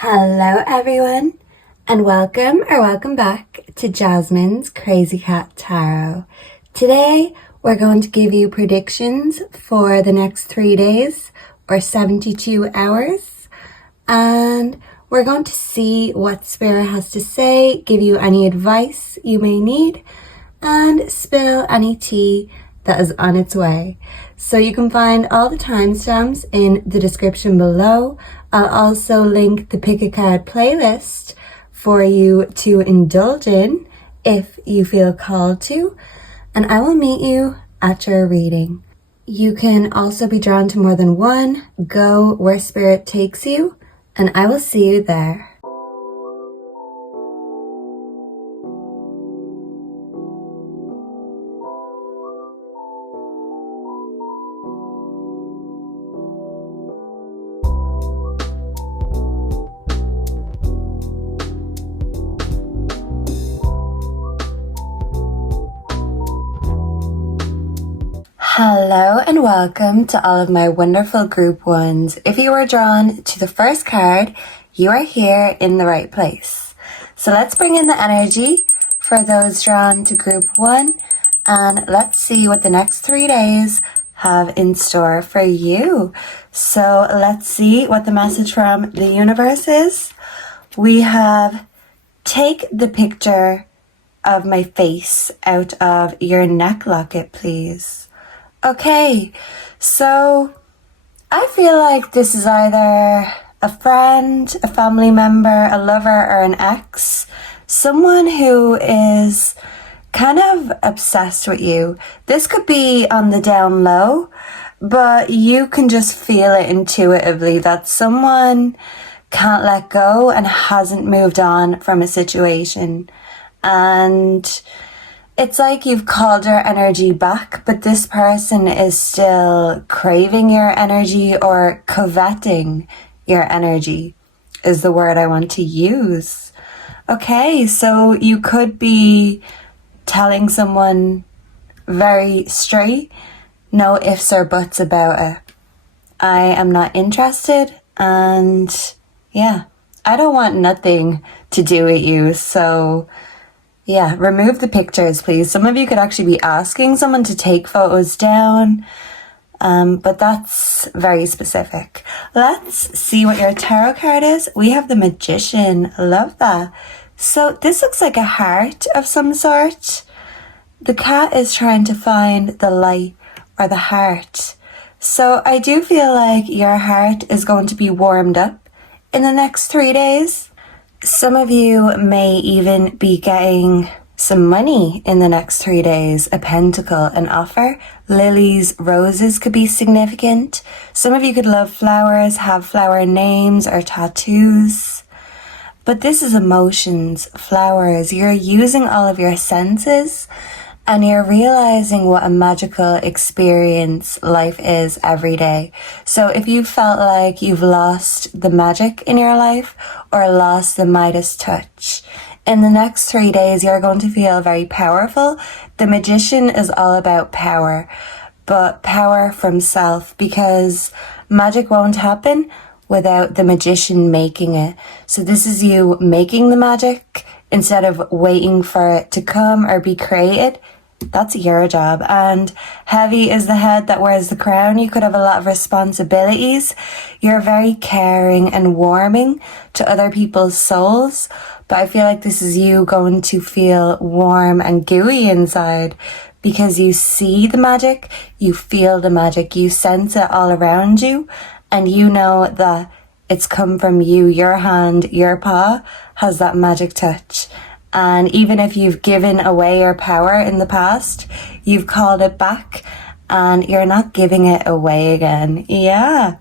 Hello everyone, and welcome back to Jasmine's Crazy Cat Tarot. Today we're going to give you predictions for the next 3 days or 72 hours, and we're going to see what Spirit has to say, give you any advice you may need, and spill any tea that is on its way. So you can find all the timestamps in the description below. I'll also link the Pick a Card playlist for you to indulge in if you feel called to, and I will meet you at your reading. You can also be drawn to more than one. Go where Spirit takes you, and I will see you there. Hello and welcome to all of my wonderful group ones. If you are drawn to the first card, you are here in the right place. So let's bring in the energy for those drawn to group one, and let's see what the next 3 days have in store for you. So let's see what the message from the universe is. We have, take the picture of my face out of your neck locket, please. Okay, so I feel like this is either a friend, a family member, a lover, or an ex. Someone who is kind of obsessed with you. This could be on the down low, but you can just feel it intuitively that someone can't let go and hasn't moved on from a situation. And it's like you've called your energy back, but this person is still craving your energy or coveting your energy is the word I want to use. Okay, so you could be telling someone very straight, no ifs or buts about it. I am not interested, and yeah, I don't want nothing to do with you, so yeah, remove the pictures, please. Some of you could actually be asking someone to take photos down, but that's very specific. Let's see what your tarot card is. We have the Magician. Love that. So this looks like a heart of some sort. The cat is trying to find the light or the heart. So I do feel like your heart is going to be warmed up in the next 3 days. Some of you may even be getting some money in the next 3 days, a pentacle, an offer. Lilies, roses could be significant. Some of you could love flowers, have flower names or tattoos. But this is emotions, flowers. You're using all of your senses, and you're realizing what a magical experience life is every day. So if you felt like you've lost the magic in your life or lost the Midas touch, in the next 3 days, you're going to feel very powerful. The Magician is all about power, but power from self, because magic won't happen without the Magician making it. So this is you making the magic instead of waiting for it to come or be created. That's your job. And heavy is the head that wears the crown. You could have a lot of responsibilities. You're very caring and warming to other people's souls, but I feel like this is you going to feel warm and gooey inside because you see the magic, you feel the magic, you sense it all around you, and you know that it's come from you. Your hand, your paw has that magic touch. And even if you've given away your power in the past, you've called it back and you're not giving it away again. Yeah.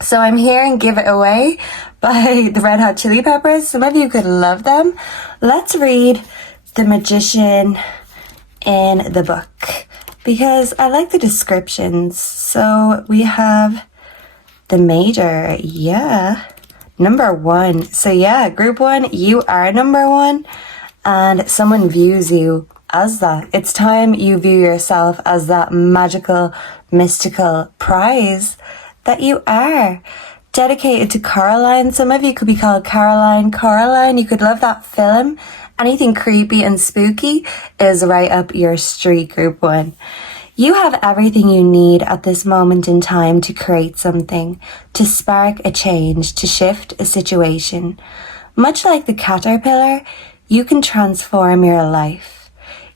So I'm hearing Give It Away by the Red Hot Chili Peppers. Some of you could love them. Let's read The Magician in the book because I like the descriptions. So we have the Major. Yeah. Number one. So yeah, group one, you are number one, and someone views you as that. It's time you view yourself as that magical, mystical prize that you are. dedicated to Coraline. Some of you could be called Caroline, Coraline. You could love that film. Anything creepy and spooky is right up your street, Group 1. You have everything you need at this moment in time to create something, to spark a change, to shift a situation. Much like the caterpillar, you can transform your life.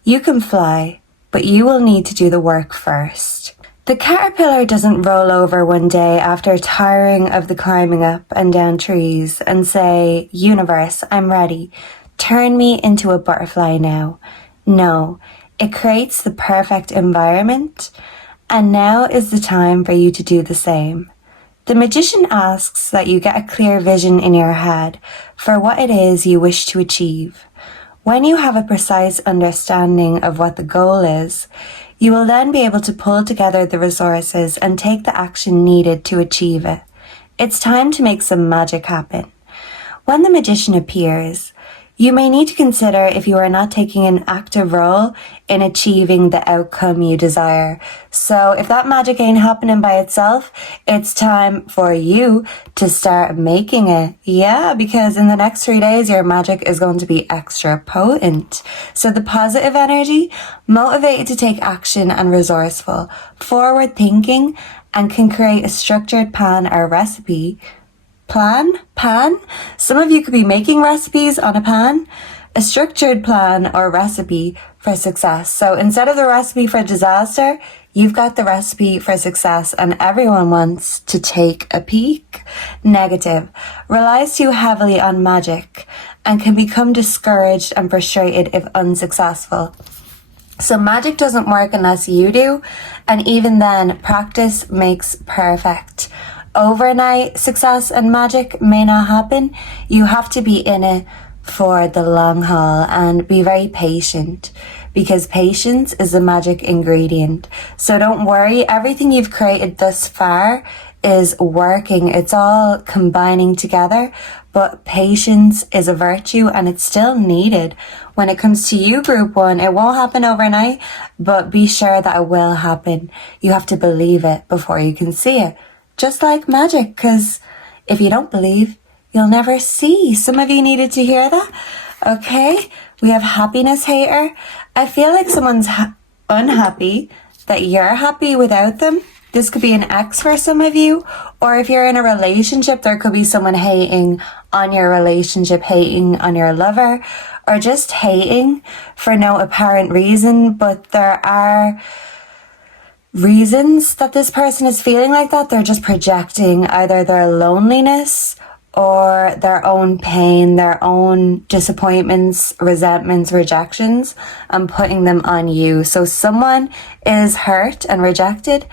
You can fly, but you will need to do the work first. The caterpillar doesn't roll over one day after tiring of the climbing up and down trees and say, "Universe, I'm ready. Turn me into a butterfly now." No, it creates the perfect environment, and now is the time for you to do the same. The magician asks that you get a clear vision in your head for what it is you wish to achieve. When you have a precise understanding of what the goal is, you will then be able to pull together the resources and take the action needed to achieve it. It's time to make some magic happen. When the magician appears, you may need to consider if you are not taking an active role in achieving the outcome you desire. So if that magic ain't happening by itself, it's time for you to start making it. Yeah, because in the next 3 days, your magic is going to be extra potent. So the positive energy, motivated to take action and resourceful, forward thinking, and can create a structured plan or recipe. Pan? Some of you could be making recipes on a pan. A structured plan or recipe for success. So instead of the recipe for disaster, you've got the recipe for success, and everyone wants to take a peek. Negative. Relies too heavily on magic and can become discouraged and frustrated if unsuccessful. So magic doesn't work unless you do, and even then, practice makes perfect. Overnight success and magic may not happen. You have to be in it for the long haul and be very patient, because patience is the magic ingredient. So don't worry, everything you've created thus far is working. It's all combining together, but patience is a virtue and it's still needed. When it comes to you, Group 1, it won't happen overnight, but be sure that it will happen. You have to believe it before you can see it. Just like magic, because if you don't believe, you'll never see. Some of you needed to hear that. Okay, we have happiness hater. I feel like someone's unhappy that you're happy without them. This could be an ex for some of you, or if you're in a relationship, there could be someone hating on your relationship, hating on your lover, or just hating for no apparent reason, but there are reasons that this person is feeling like that. They're just projecting either their loneliness or their own pain, their own disappointments, resentments, rejections, and putting them on you. So someone is hurt and rejected,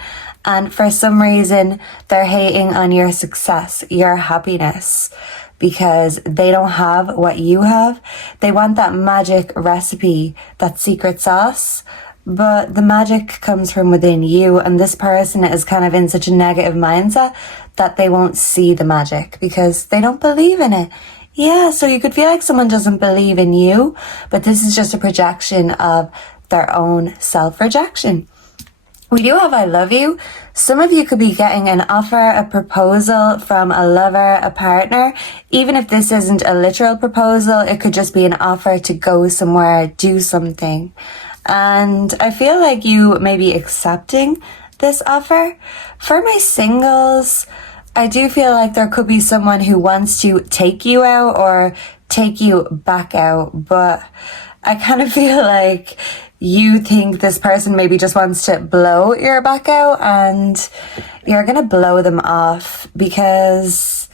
and for some reason they're hating on your success, your happiness, because they don't have what you have. They want that magic recipe, that secret sauce, but the magic comes from within you, and this person is kind of in such a negative mindset that they won't see the magic because they don't believe in it. Yeah, so you could feel like someone doesn't believe in you, but this is just a projection of their own self-rejection. We do have I love you. Some of you could be getting an offer, a proposal from a lover, a partner. Even if this isn't a literal proposal, it could just be an offer to go somewhere, do something. And I feel like you may be accepting this offer. For my singles, I do feel like there could be someone who wants to take you out or take you back out, but I kind of feel like you think this person maybe just wants to blow your back out, and you're gonna blow them off because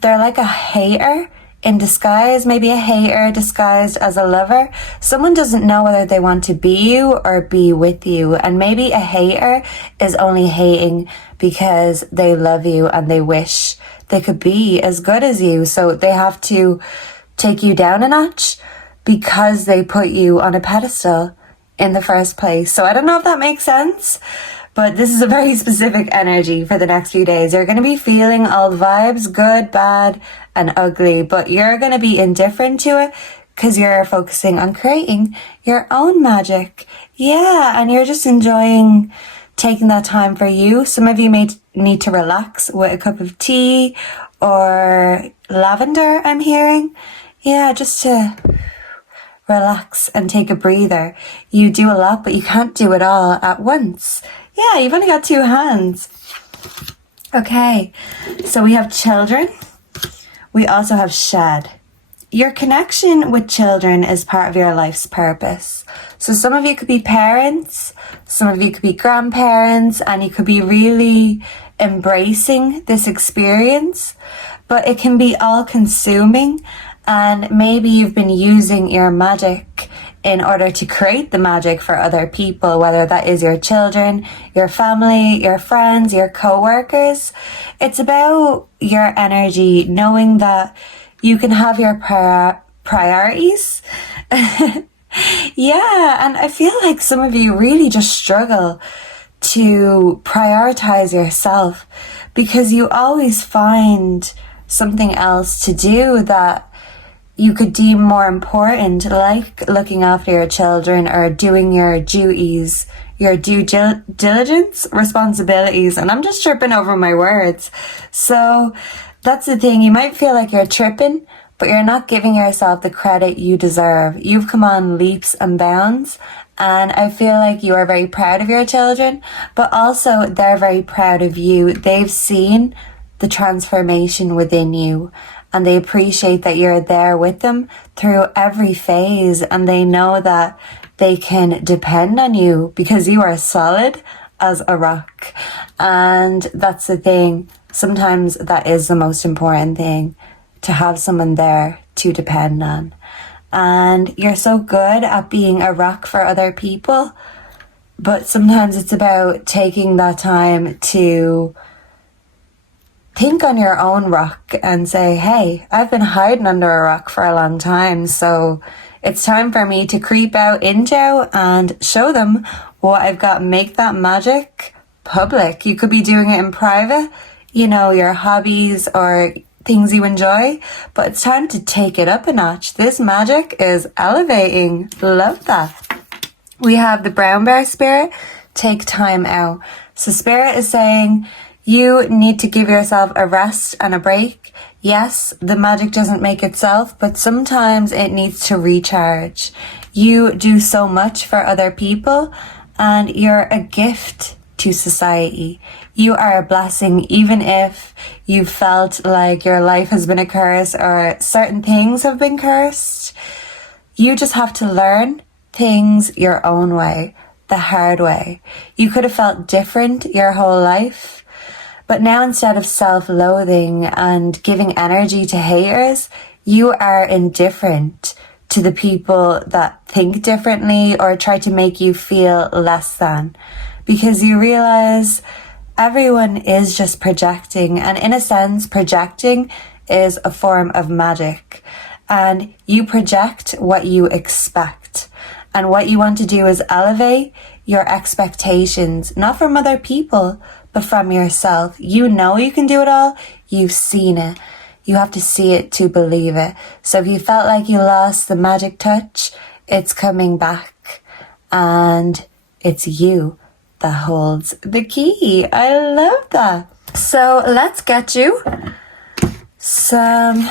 they're like a hater in disguise, maybe a hater disguised as a lover. Someone doesn't know whether they want to be you or be with you, and maybe a hater is only hating because they love you and they wish they could be as good as you, so they have to take you down a notch because they put you on a pedestal in the first place. So I don't know if that makes sense, but this is a very specific energy for the next few days. You're going to be feeling all the vibes, good, bad, and ugly, but you're going to be indifferent to it because you're focusing on creating your own magic. Yeah, and you're just enjoying taking that time for you. Some of you may need to relax with a cup of tea or lavender, I'm hearing. Yeah, just to relax and take a breather. You do a lot, but you can't do it all at once. Yeah, you've only got 2 hands. Okay, so we have children. We also have shed. Your connection with children is part of your life's purpose. So some of you could be parents, some of you could be grandparents, and you could be really embracing this experience, but it can be all consuming, and maybe you've been using your magic in order to create the magic for other people, whether that is your children, your family, your friends, your co-workers. It's about your energy, knowing that you can have your priorities. Yeah, and I feel like some of you really just struggle to prioritize yourself because you always find something else to do that you could deem more important, like looking after your children or doing your duties, your due diligence, responsibilities. And I'm just tripping over my words. So that's the thing. You might feel like you're tripping, but you're not giving yourself the credit you deserve. You've come on leaps and bounds. And I feel like you are very proud of your children, but also they're very proud of you. They've seen the transformation within you, and they appreciate that you're there with them through every phase, and they know that they can depend on you because you are solid as a rock. And that's the thing. Sometimes that is the most important thing, to have someone there to depend on. And you're so good at being a rock for other people, but sometimes it's about taking that time to think on your own rock and say, hey, I've been hiding under a rock for a long time, so it's time for me to creep out into and show them what I've got. Make that magic public. You could be doing it in private, you know, your hobbies or things you enjoy, but it's time to take it up a notch. This magic is elevating. Love that. We have the brown bear spirit. Take time out. So spirit is saying you need to give yourself a rest and a break. Yes, the magic doesn't make itself, but sometimes it needs to recharge. You do so much for other people, and you're a gift to society. You are a blessing, even if you felt like your life has been a curse or certain things have been cursed. You just have to learn things your own way, the hard way. You could have felt different your whole life, but now instead of self-loathing and giving energy to haters, you are indifferent to the people that think differently or try to make you feel less than, because you realize everyone is just projecting, and in a sense, projecting is a form of magic, and you project what you expect, and what you want to do is elevate your expectations, not from other people, but from yourself. You know you can do it all. You've seen it. You have to see it to believe it. So if you felt like you lost the magic touch, it's coming back, and it's you that holds the key. I love that. So let's get you some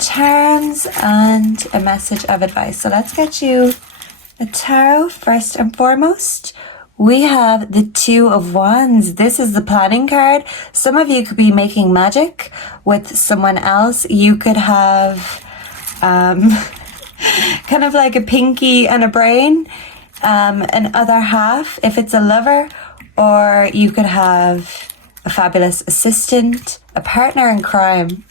charms and a message of advice. So let's get you a tarot first and foremost. We have the Two of Wands. This is the planning card. Some of you could be making magic with someone else. You could have kind of like a pinky and a brain, an other half if it's a lover, or you could have a fabulous assistant, a partner in crime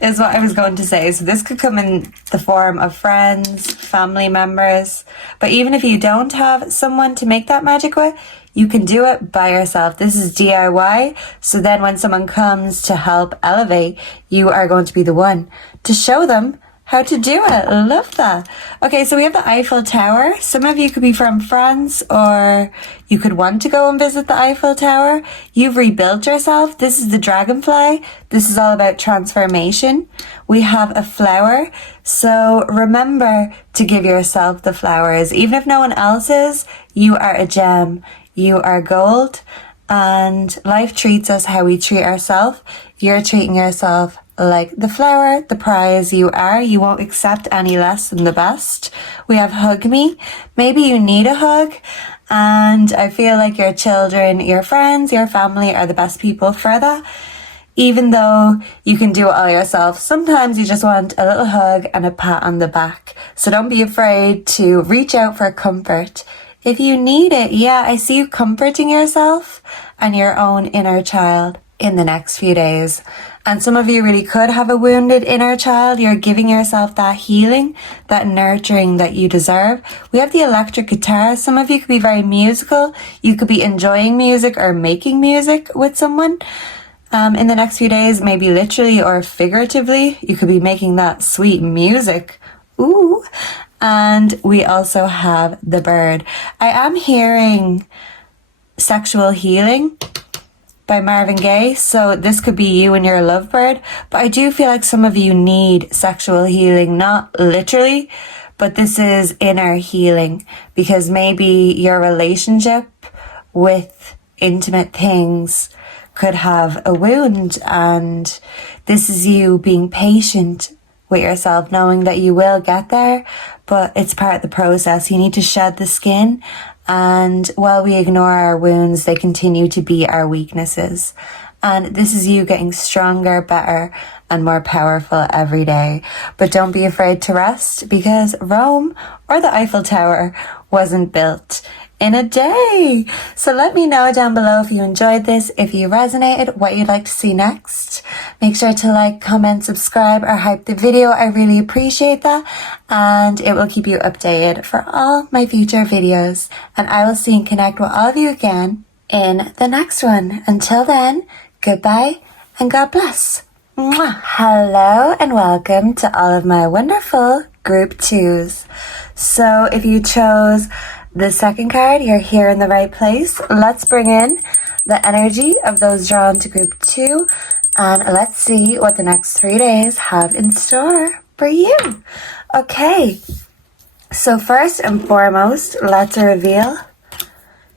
is what I was going to say. So this could come in the form of friends, family members, but even if you don't have someone to make that magic with, you can do it by yourself. This is DIY. So then when someone comes to help elevate, you are going to be the one to show them how to do it. Love that. Okay, so we have the Eiffel Tower. Some of you could be from France, or you could want to go and visit the Eiffel Tower. You've rebuilt yourself. This is the dragonfly. This is all about transformation. We have a flower. So remember to give yourself the flowers. Even if no one else is, you are a gem. You are gold. And life treats us how we treat ourselves. You're treating yourself like the flower, the prize you are. You won't accept any less than the best. We have Hug Me. Maybe you need a hug. And I feel like your children, your friends, your family are the best people for that. Even though you can do it all yourself, sometimes you just want a little hug and a pat on the back. So don't be afraid to reach out for comfort. If you need it, yeah, I see you comforting yourself and your own inner child in the next few days. And some of you really could have a wounded inner child. You're giving yourself that healing, that nurturing that you deserve. We have the electric guitar. Some of you could be very musical. You could be enjoying music or making music with someone. In the next few days, maybe literally or figuratively, you could be making that sweet music. Ooh. And we also have the bird. I am hearing Sexual Healing by Marvin Gaye. So this could be you and your lovebird. But I do feel like some of you need sexual healing, not literally, but this is inner healing, because maybe your relationship with intimate things could have a wound, and this is you being patient with yourself, knowing that you will get there, but it's part of the process. You need to shed the skin, and while we ignore our wounds, they continue to be our weaknesses. And this is you getting stronger, better, and more powerful every day. But don't be afraid to rest, because Rome or the Eiffel Tower wasn't built in a day. So let me know down below if you enjoyed this, if you resonated, what you'd like to see next. Make sure to like, comment, subscribe, or hype the video. I really appreciate that. And it will keep you updated for all my future videos. And I will see and connect with all of you again in the next one. Until then, goodbye and God bless. Mwah. Hello and welcome to all of my wonderful group 2s. So if you chose the second card, you're here in the right place. Let's bring in the energy of those drawn to group 2, and let's see what the next 3 days have in store for you. Okay, so first and foremost, let's reveal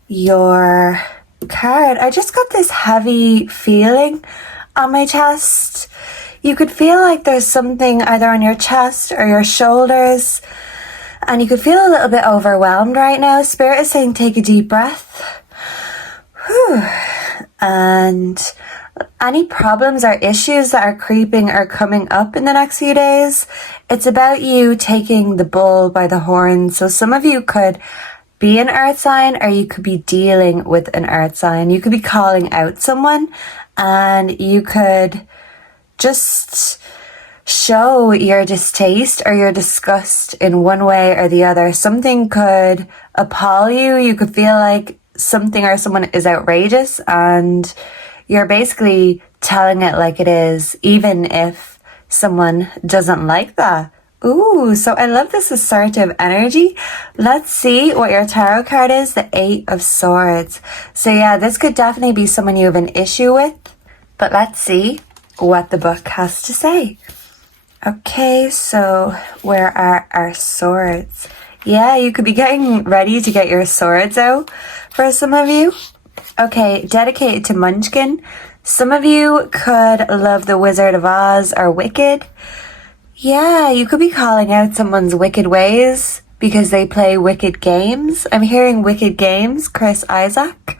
your card. I just got this heavy feeling on my chest. You could feel like there's something either on your chest or your shoulders, and you could feel a little bit overwhelmed right now. Spirit is saying take a deep breath. Whew. And any problems or issues that are creeping or coming up in the next few days, it's about you taking the bull by the horns. So some of you could be an earth sign, or you could be dealing with an earth sign. You could be calling out someone, and you could just show your distaste or your disgust in one way or the other. Something could appall you. You could feel like something or someone is outrageous, and you're basically telling it like it is, even if someone doesn't like that. Ooh, so I love this assertive energy. Let's see what your tarot card is, the 8 of Swords. So yeah, this could definitely be someone you have an issue with, but let's see what the book has to say. Okay, so where are our swords? Yeah, you could be getting ready to get your swords out for some of you. Okay, dedicated to Munchkin. Some of you could love The Wizard of Oz or Wicked. Yeah, you could be calling out someone's wicked ways because they play wicked games. I'm hearing wicked games, Chris Isaak.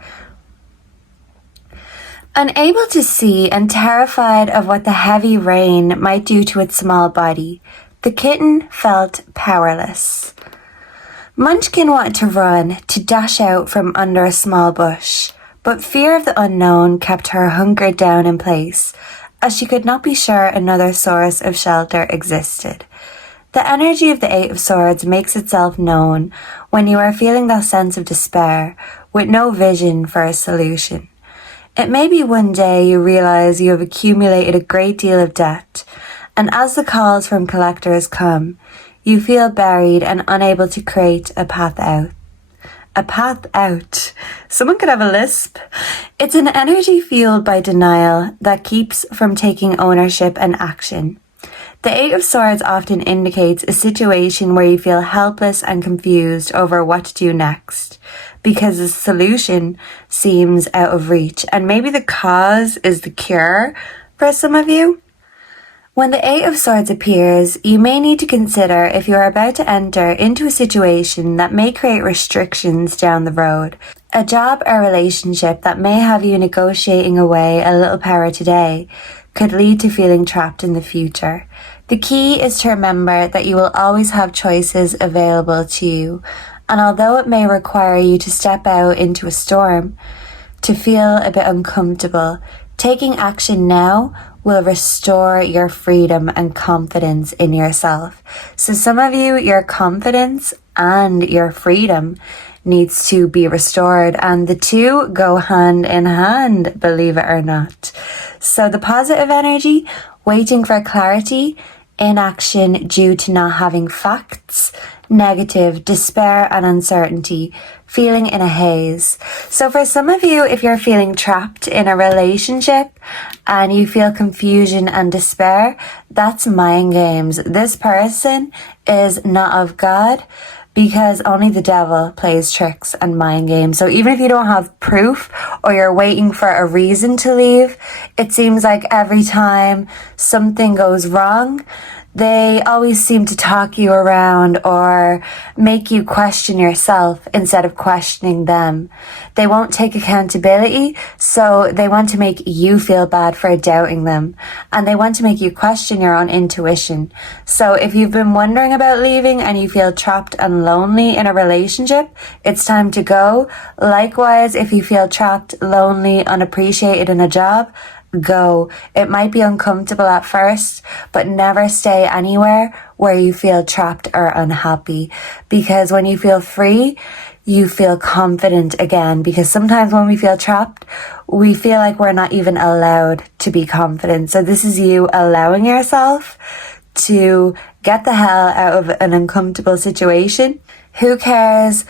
Unable to see and terrified of what the heavy rain might do to its small body, the kitten felt powerless. Munchkin wanted to run, to dash out from under a small bush, but fear of the unknown kept her hunkered down in place, as she could not be sure another source of shelter existed. The energy of the 8 of Swords makes itself known when you are feeling that sense of despair, with no vision for a solution. It may be one day you realize you have accumulated a great deal of debt, and as the calls from collectors come, you feel buried and unable to create a path out. A path out. Someone could have a lisp. It's an energy fueled by denial that keeps from taking ownership and action. The Eight of Swords often indicates a situation where you feel helpless and confused over what to do next, because the solution seems out of reach, and maybe the cause is the cure for some of you. When the Eight of Swords appears, you may need to consider if you are about to enter into a situation that may create restrictions down the road. A job or relationship that may have you negotiating away a little power today could lead to feeling trapped in the future. The key is to remember that you will always have choices available to you, and although it may require you to step out into a storm, to feel a bit uncomfortable, taking action now will restore your freedom and confidence in yourself. So some of you, your confidence and your freedom needs to be restored, and the two go hand in hand, believe it or not. So the positive energy, waiting for clarity, inaction due to not having facts, negative, despair and uncertainty, feeling in a haze. So for some of you, if you're feeling trapped in a relationship and you feel confusion and despair, that's mind games. This person is not of God, because only the devil plays tricks and mind games. So even if you don't have proof or you're waiting for a reason to leave, it seems like every time something goes wrong, they always seem to talk you around or make you question yourself instead of questioning them. They won't take accountability, so they want to make you feel bad for doubting them. And they want to make you question your own intuition. So if you've been wondering about leaving and you feel trapped and lonely in a relationship, it's time to go. Likewise, if you feel trapped, lonely, unappreciated in a job, go. It might be uncomfortable at first, but never stay anywhere where you feel trapped or unhappy, because when you feel free, you feel confident again, because sometimes when we feel trapped, we feel like we're not even allowed to be confident. So this is you allowing yourself to get the hell out of an uncomfortable situation. Who cares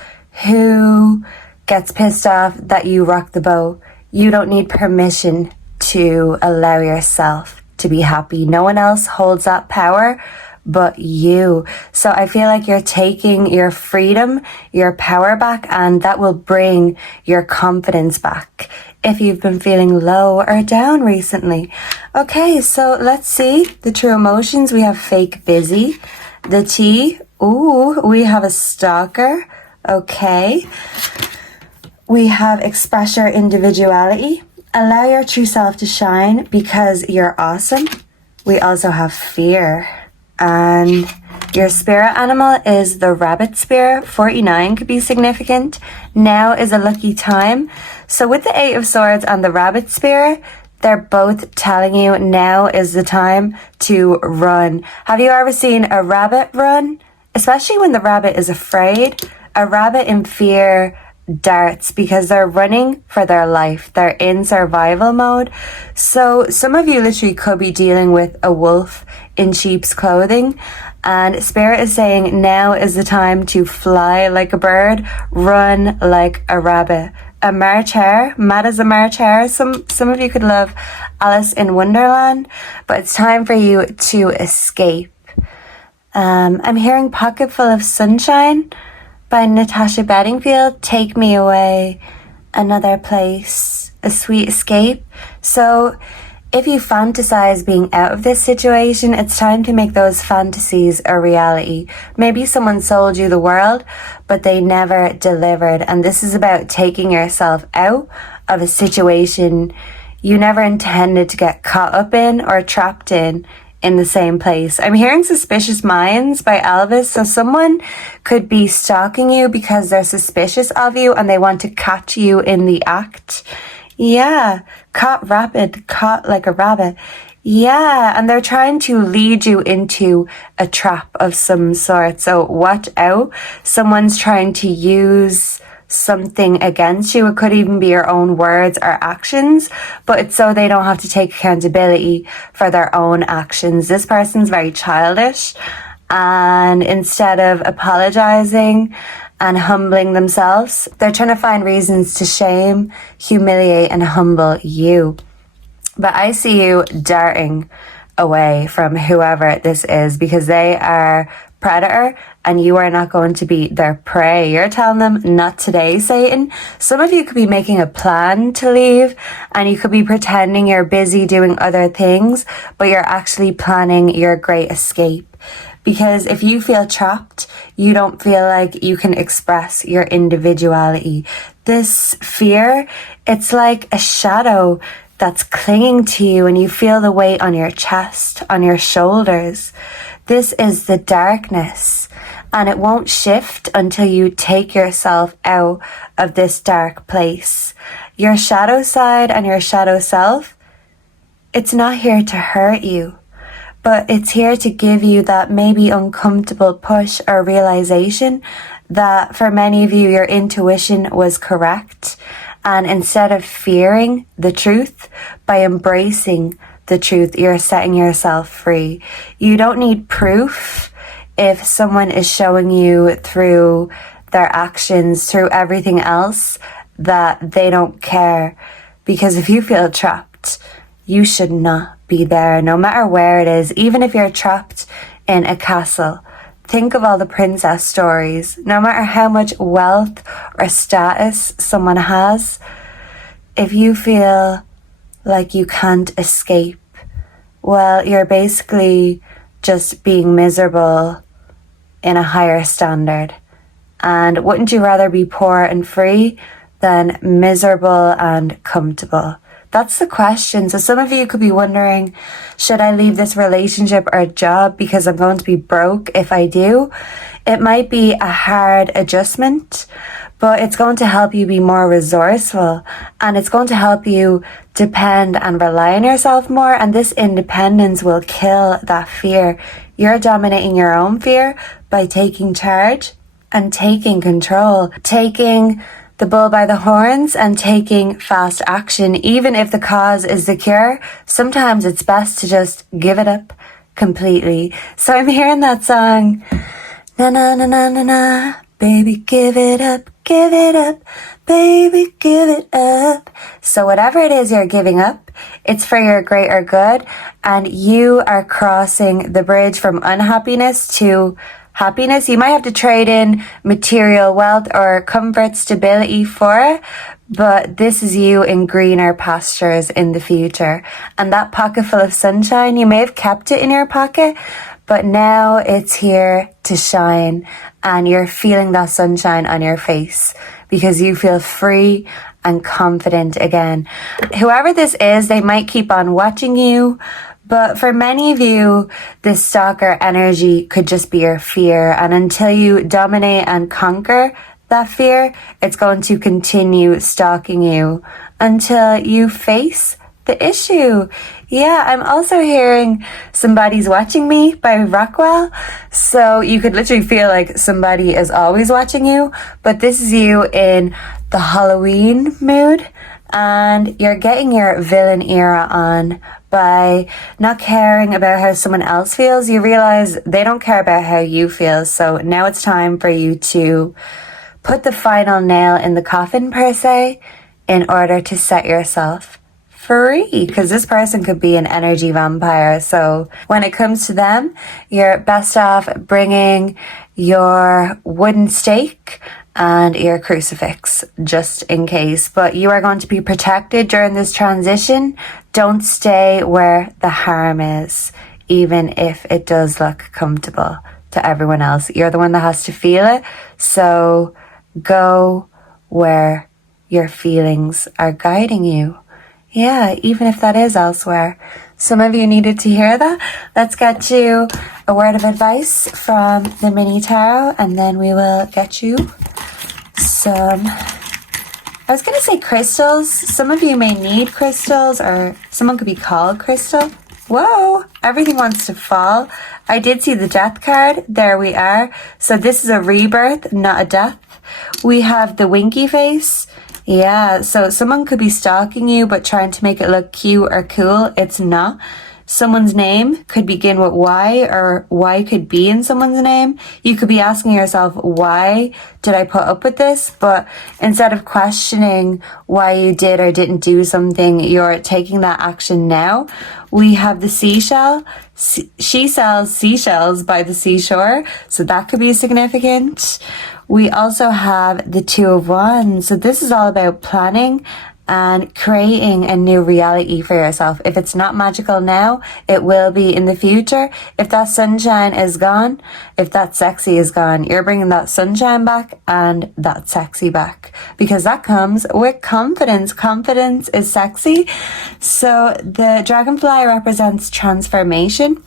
who gets pissed off that you rock the boat? You don't need permission to allow yourself to be happy. No one else holds that power but you. So I feel like you're taking your freedom, your power back, and that will bring your confidence back if you've been feeling low or down recently. Okay, so let's see the true emotions. We have fake busy. The T, ooh, we have a stalker. Okay. We have express your individuality. Allow your true self to shine because you're awesome. We also have fear. And your spirit animal is the rabbit spirit. 49 could be significant. Now is a lucky time. So with the Eight of Swords and the rabbit spirit, they're both telling you now is the time to run. Have you ever seen a rabbit run? Especially when the rabbit is afraid. A rabbit in fear darts because they're running for their life. They're in survival mode. So some of you literally could be dealing with a wolf in sheep's clothing, and Spirit is saying now is the time to fly like a bird, run like a rabbit. A March hare, mad as a March hare. Some of you could love Alice in Wonderland, but it's time for you to escape. I'm hearing Pocket Full of Sunshine by Natasha Bedingfield. Take me away, another place, a sweet escape. So if you fantasize being out of this situation, it's time to make those fantasies a reality. Maybe someone sold you the world, but they never delivered. And this is about taking yourself out of a situation you never intended to get caught up in or trapped in the same place. I'm hearing Suspicious Minds by Elvis. So someone could be stalking you because they're suspicious of you and they want to catch you in the act. Yeah, caught like a rabbit. Yeah, and they're trying to lead you into a trap of some sort. So watch out. Someone's trying to use something against you. It could even be your own words or actions, but it's so they don't have to take accountability for their own actions. This person's very childish, and instead of apologizing and humbling themselves, they're trying to find reasons to shame, humiliate, and humble you. But I see you darting away from whoever this is, because they are predator and you are not going to be their prey. You're telling them, not today, Satan. Some of you could be making a plan to leave, and you could be pretending you're busy doing other things, but you're actually planning your great escape. Because if you feel trapped, you don't feel like you can express your individuality. This fear, it's like a shadow that's clinging to you, and you feel the weight on your chest, on your shoulders. This is the darkness, and it won't shift until you take yourself out of this dark place. Your shadow side and your shadow self, it's not here to hurt you, but it's here to give you that maybe uncomfortable push or realization that for many of you, your intuition was correct. And instead of fearing the truth, by embracing the truth, you're setting yourself free. You don't need proof if someone is showing you through their actions, through everything else, that they don't care. Because if you feel trapped, you should not be there, no matter where it is. Even if you're trapped in a castle, think of all the princess stories. No matter how much wealth or status someone has, if you feel like you can't escape, well, you're basically just being miserable in a higher standard. And wouldn't you rather be poor and free than miserable and comfortable? That's the question. So some of you could be wondering, should I leave this relationship or job because I'm going to be broke if I do? It might be a hard adjustment, but it's going to help you be more resourceful, and it's going to help you depend and rely on yourself more. And this independence will kill that fear. You're dominating your own fear by taking charge and taking control, taking the bull by the horns and taking fast action. Even if the cause is the cure, sometimes it's best to just give it up completely. So I'm hearing that song, na na na na na na, baby give it up, baby give it up. So whatever it is you're giving up, it's for your greater good, and you are crossing the bridge from unhappiness to happiness. You might have to trade in material wealth or comfort, stability for it, but this is you in greener pastures in the future. And that pocket full of sunshine, you may have kept it in your pocket, but now it's here to shine, and you're feeling that sunshine on your face because you feel free and confident again. Whoever this is, they might keep on watching you, but for many of you, this stalker energy could just be your fear. And until you dominate and conquer that fear, it's going to continue stalking you until you face the issue. Yeah, I'm also hearing Somebody's Watching Me by Rockwell. So you could literally feel like somebody is always watching you, but this is you in the Halloween mood, and you're getting your villain era on by not caring about how someone else feels. You realize they don't care about how you feel. So now it's time for you to put the final nail in the coffin, per se, in order to set yourself free, because this person could be an energy vampire. So when it comes to them, you're best off bringing your wooden stake and your crucifix, just in case. But you are going to be protected during this transition. Don't stay where the harm is, even if it does look comfortable to everyone else. You're the one that has to feel it. So go where your feelings are guiding you. Yeah, even if that is elsewhere. Some of you needed to hear that. Let's get you a word of advice from the mini tarot, and then we will get you some, I was going to say crystals. Some of you may need crystals, or someone could be called Crystal. Whoa, everything wants to fall. I did see the death card. There we are. So this is a rebirth, not a death. We have the winky face. Yeah, so someone could be stalking you but trying to make it look cute or cool. It's not. someone's name could begin with Y, or Y could be in someone's name. You could be asking yourself, why did I put up with this? But instead of questioning why you did or didn't do something, you're taking that action now. We have the seashell. She sells seashells by the seashore, so that could be significant. We also have the Two of Wands. So this is all about planning and creating a new reality for yourself. If it's not magical now, it will be in the future. If that sunshine is gone, if that sexy is gone, you're bringing that sunshine back and that sexy back, because that comes with confidence. Confidence is sexy. So the dragonfly represents transformation.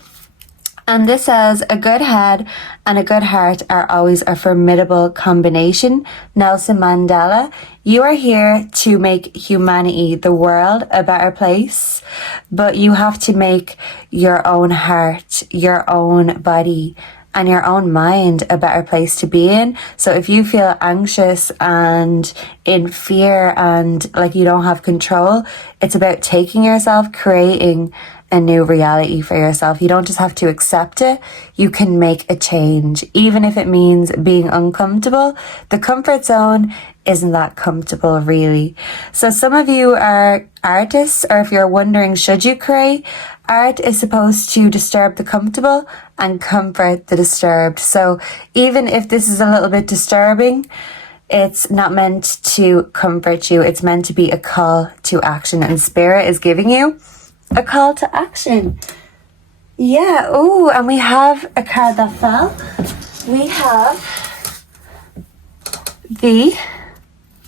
And this says, a good head and a good heart are always a formidable combination. Nelson Mandela, you are here to make humanity, the world, a better place. But you have to make your own heart, your own body, and your own mind a better place to be in. So if you feel anxious and in fear and like you don't have control, it's about taking yourself, creating a new reality for yourself. You don't just have to accept it. You can make a change, even if it means being uncomfortable. The comfort zone isn't that comfortable, really. So some of you are artists, or if you're wondering, should you create? Art is supposed to disturb the comfortable and comfort the disturbed. So even if this is a little bit disturbing, it's not meant to comfort you. It's meant to be a call to action, and Spirit is giving you a call to action. Yeah. Oh, and we have a card that fell. We have the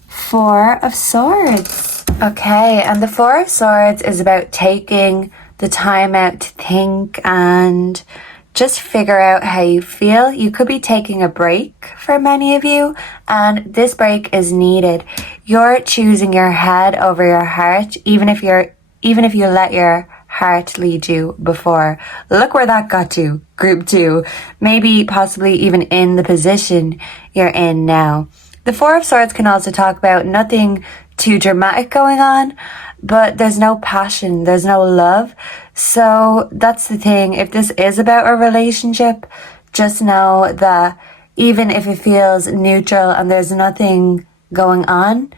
Four of Swords. Okay, and the Four of Swords is about taking the time out to think and just figure out how you feel. You could be taking a break for many of you, and this break is needed. You're choosing your head over your heart, even if you let your heart lead you before. Look where that got to, group 2. Maybe possibly even in the position you're in now. The Four of Swords can also talk about nothing too dramatic going on, but there's no passion, there's no love. So that's the thing. If this is about a relationship, just know that even if it feels neutral and there's nothing going on,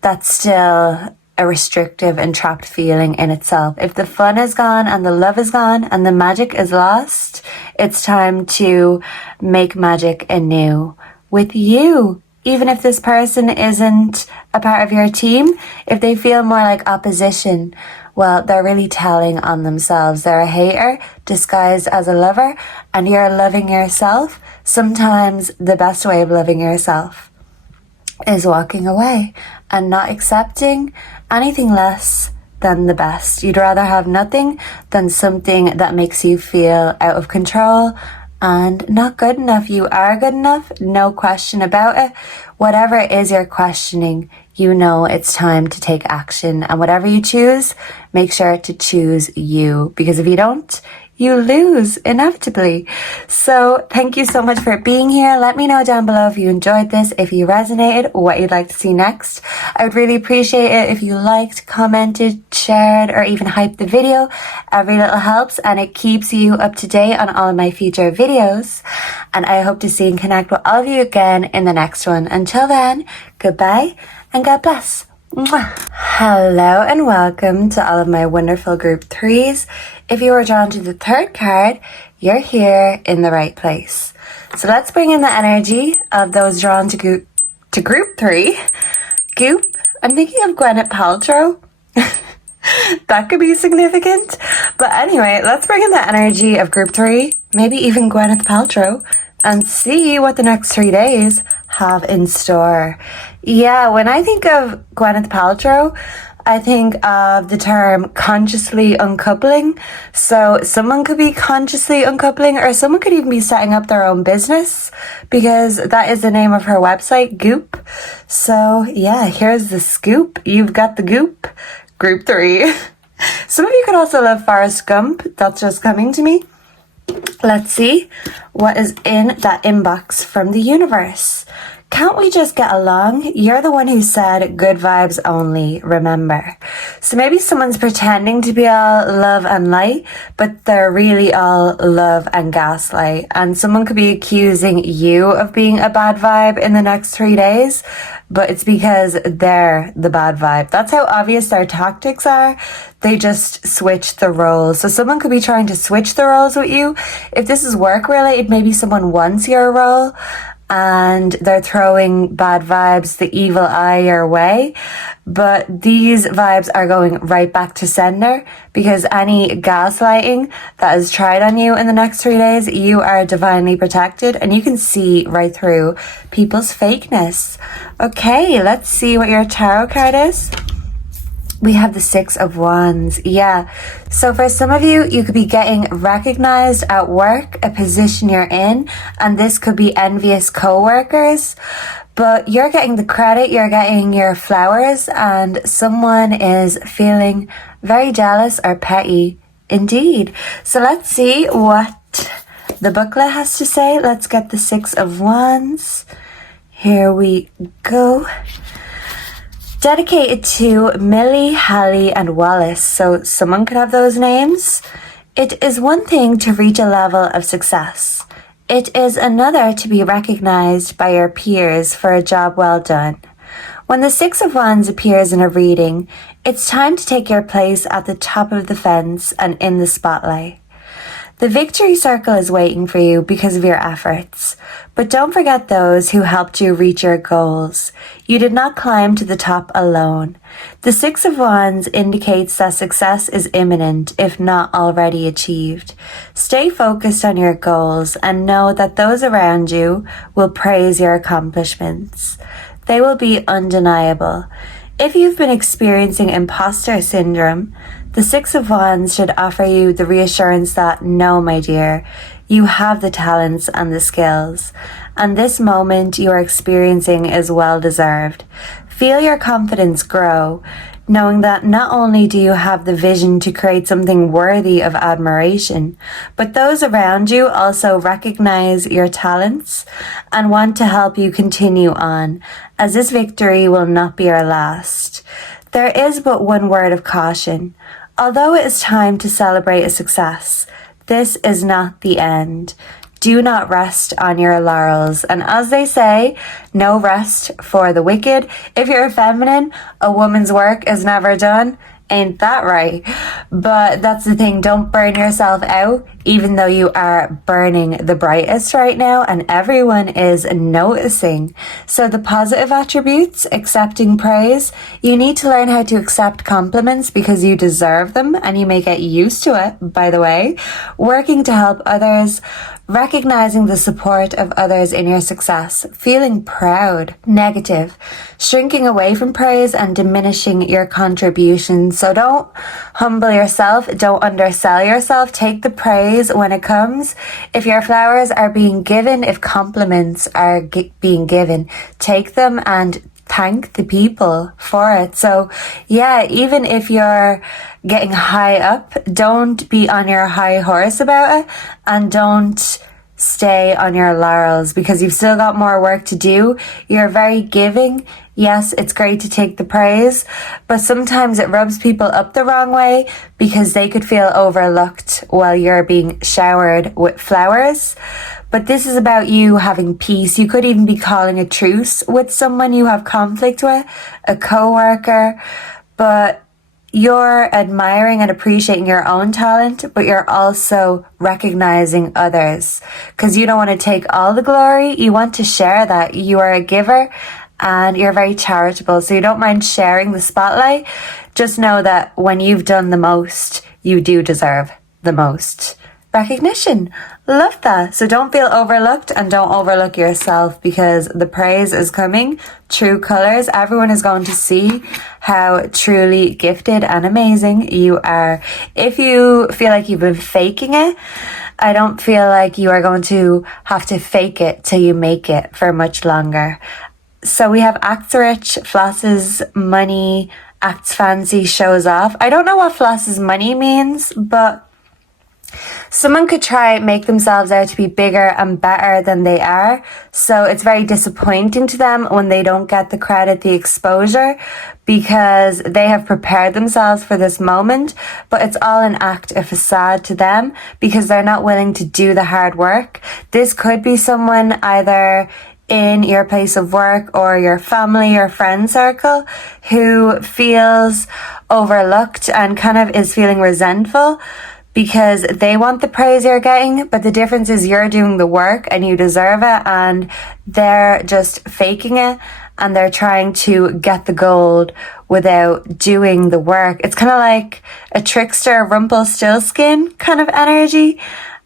that's still a restrictive and trapped feeling in itself. If the fun is gone and the love is gone and the magic is lost, it's time to make magic anew with you. Even if this person isn't a part of your team, if they feel more like opposition, well, they're really telling on themselves. They're a hater disguised as a lover, and you're loving yourself. Sometimes the best way of loving yourself is walking away and not accepting anything less than the best. You'd rather have nothing than something that makes you feel out of control and not good enough. You are good enough, no question about it. Whatever it is you're questioning, you know it's time to take action. And whatever you choose, make sure to choose you, because if you don't, you lose inevitably. So thank you so much for being here. Let me know down below if you enjoyed this, if you resonated, what you'd like to see next. I would really appreciate it if you liked, commented, shared, or even hyped the video. Every little helps, and it keeps you up to date on all of my future videos. And I hope to see and connect with all of you again in the next one. Until then, goodbye and God bless. Mwah. Hello and welcome to all of my wonderful group 3s. If you were drawn to the 3rd card, you're here in the right place. So let's bring in the energy of those drawn to group 3. Goop. I'm thinking of Gwyneth Paltrow. That could be significant. But anyway, let's bring in the energy of group 3, maybe even Gwyneth Paltrow, and see what the next 3 days have in store. Yeah, when I think of Gwyneth Paltrow, I think of the term consciously uncoupling. So someone could be consciously uncoupling, or someone could even be setting up their own business, because that is the name of her website, Goop. So yeah, here's the scoop. You've got the Goop, group 3. Some of you could also love Forrest Gump. That's just coming to me. Let's see what is in that inbox from the universe. can't we just get along? You're the one who said good vibes only, remember. So maybe someone's pretending to be all love and light, but they're really all love and gaslight. And someone could be accusing you of being a bad vibe in the next 3 days, but it's because they're the bad vibe. That's how obvious their tactics are. They just switch the roles. So someone could be trying to switch the roles with you. If this is work related, maybe someone wants your role and they're throwing bad vibes, the evil eye your way. But these vibes are going right back to sender, because any gaslighting that is tried on you in the next 3 days, you are divinely protected and you can see right through people's fakeness. Okay, let's see what your tarot card is. We have the 6 of Wands. Yeah. So for some of you, you could be getting recognized at work, a position you're in, and this could be envious co-workers, but you're getting the credit, you're getting your flowers, and someone is feeling very jealous or petty indeed. So let's see what the booklet has to say. Let's get the 6 of Wands. Here we go. Dedicated to Millie, Hallie, and Wallace. So someone could have those names. It is one thing to reach a level of success. It is another to be recognized by your peers for a job well done. When the 6 of Wands appears in a reading, it's time to take your place at the top of the fence and in the spotlight. The victory circle is waiting for you because of your efforts, but don't forget those who helped you reach your goals. You did not climb to the top alone. The 6 of Wands indicates that success is imminent, if not already achieved. Stay focused on your goals and know that those around you will praise your accomplishments. They will be undeniable. If you've been experiencing imposter syndrome, the 6 of Wands should offer you the reassurance that, no, my dear, you have the talents and the skills, and this moment you are experiencing is well deserved. Feel your confidence grow, knowing that not only do you have the vision to create something worthy of admiration, but those around you also recognize your talents and want to help you continue on, as this victory will not be our last. There is but one word of caution. Although it is time to celebrate a success, this is not the end. Do not rest on your laurels. And as they say, no rest for the wicked. If you're feminine, a woman's work is never done. Ain't that right? But that's the thing, don't burn yourself out, even though you are burning the brightest right now and everyone is noticing. So the positive attributes, accepting praise, you need to learn how to accept compliments because you deserve them and you may get used to it, by the way. Working to help others, recognizing the support of others in your success, feeling proud. Negative, shrinking away from praise and diminishing your contributions. So don't humble yourself, don't undersell yourself, take the praise when it comes. If your flowers are being given, if compliments are being given, take them and thank the people for it. So yeah, even if you're getting high up, don't be on your high horse about it and don't stay on your laurels because you've still got more work to do. You're very giving. Yes, it's great to take the praise, but sometimes it rubs people up the wrong way because they could feel overlooked while you're being showered with flowers. But this is about you having peace. You could even be calling a truce with someone you have conflict with, a co-worker, but you're admiring and appreciating your own talent, but you're also recognizing others because you don't want to take all the glory. You want to share that. You are a giver and you're very charitable, so you don't mind sharing the spotlight. Just know that when you've done the most, you do deserve the most recognition. Love that. So don't feel overlooked and don't overlook yourself because the praise is coming. True colors. Everyone is going to see how truly gifted and amazing you are. If you feel like you've been faking it, I don't feel like you are going to have to fake it till you make it for much longer. So we have acts rich, flosses money, acts fancy, shows off. I don't know what flosses money means, but Someone could try make themselves out to be bigger and better than they are. So it's very disappointing to them when they don't get the credit, the exposure, because they have prepared themselves for this moment, but it's all an act, a facade to them because they're not willing to do the hard work. This could be someone either in your place of work or your family or friend circle who feels overlooked and kind of is feeling resentful because they want the praise you're getting, but the difference is you're doing the work and you deserve it, and they're just faking it and they're trying to get the gold without doing the work. It's kind of like a trickster Rumpelstiltskin kind of energy.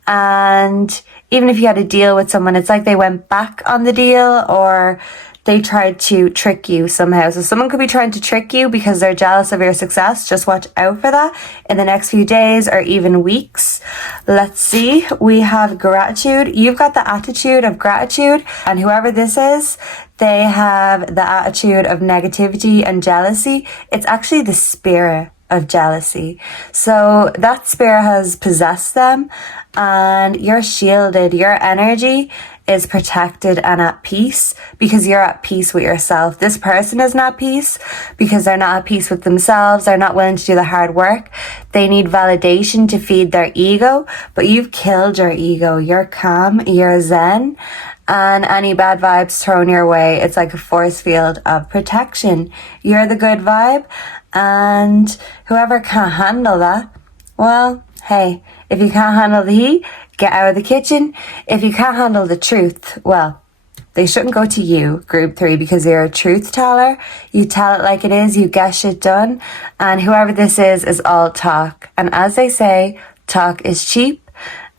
And even if you had a deal with someone, it's like they went back on the deal or they tried to trick you somehow. So someone could be trying to trick you because they're jealous of your success. Just watch out for that in the next few days or even weeks. Let's see. We have gratitude. You've got the attitude of gratitude, and whoever this is, they have the attitude of negativity and jealousy. It's actually the spirit of jealousy. So that spirit has possessed them, and you're shielded. Your energy is protected and at peace because you're at peace with yourself. This person is not at peace because they're not at peace with themselves. They're not willing to do the hard work. They need validation to feed their ego, but you've killed your ego. You're calm, you're zen, and any bad vibes thrown your way, it's like a force field of protection. You're the good vibe, and whoever can't handle that, well, hey, if you can't handle the heat, get out of the kitchen. If you can't handle the truth, well, they shouldn't go to you, group 3, because you're a truth teller. You tell it like it is, you get shit done, and whoever this is all talk. And as they say, talk is cheap,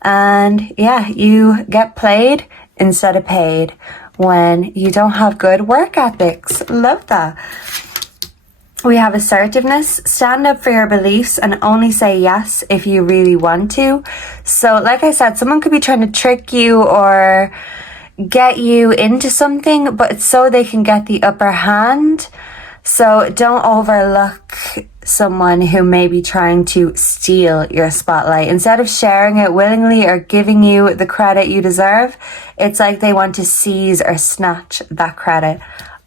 and yeah, you get played instead of paid when you don't have good work ethics. Love that. We have assertiveness. Stand up for your beliefs and only say yes if you really want to. So like I said, someone could be trying to trick you or get you into something, but it's so they can get the upper hand. So don't overlook someone who may be trying to steal your spotlight. Instead of sharing it willingly or giving you the credit you deserve, it's like they want to seize or snatch that credit,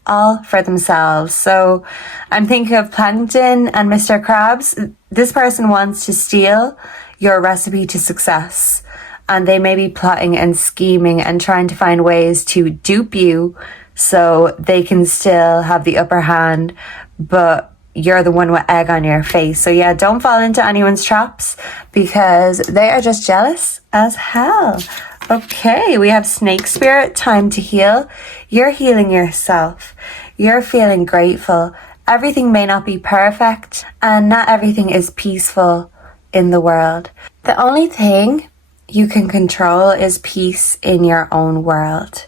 all for themselves. So I'm thinking of Plankton and Mr. Krabs. This person wants to steal your recipe to success, and they may be plotting and scheming and trying to find ways to dupe you so they can still have the upper hand, but you're the one with egg on your face. So yeah, don't fall into anyone's traps because they are just jealous as hell. Okay, we have snake spirit, time to heal. You're healing yourself. You're feeling grateful. Everything may not be perfect, and not everything is peaceful in the world. The only thing you can control is peace in your own world.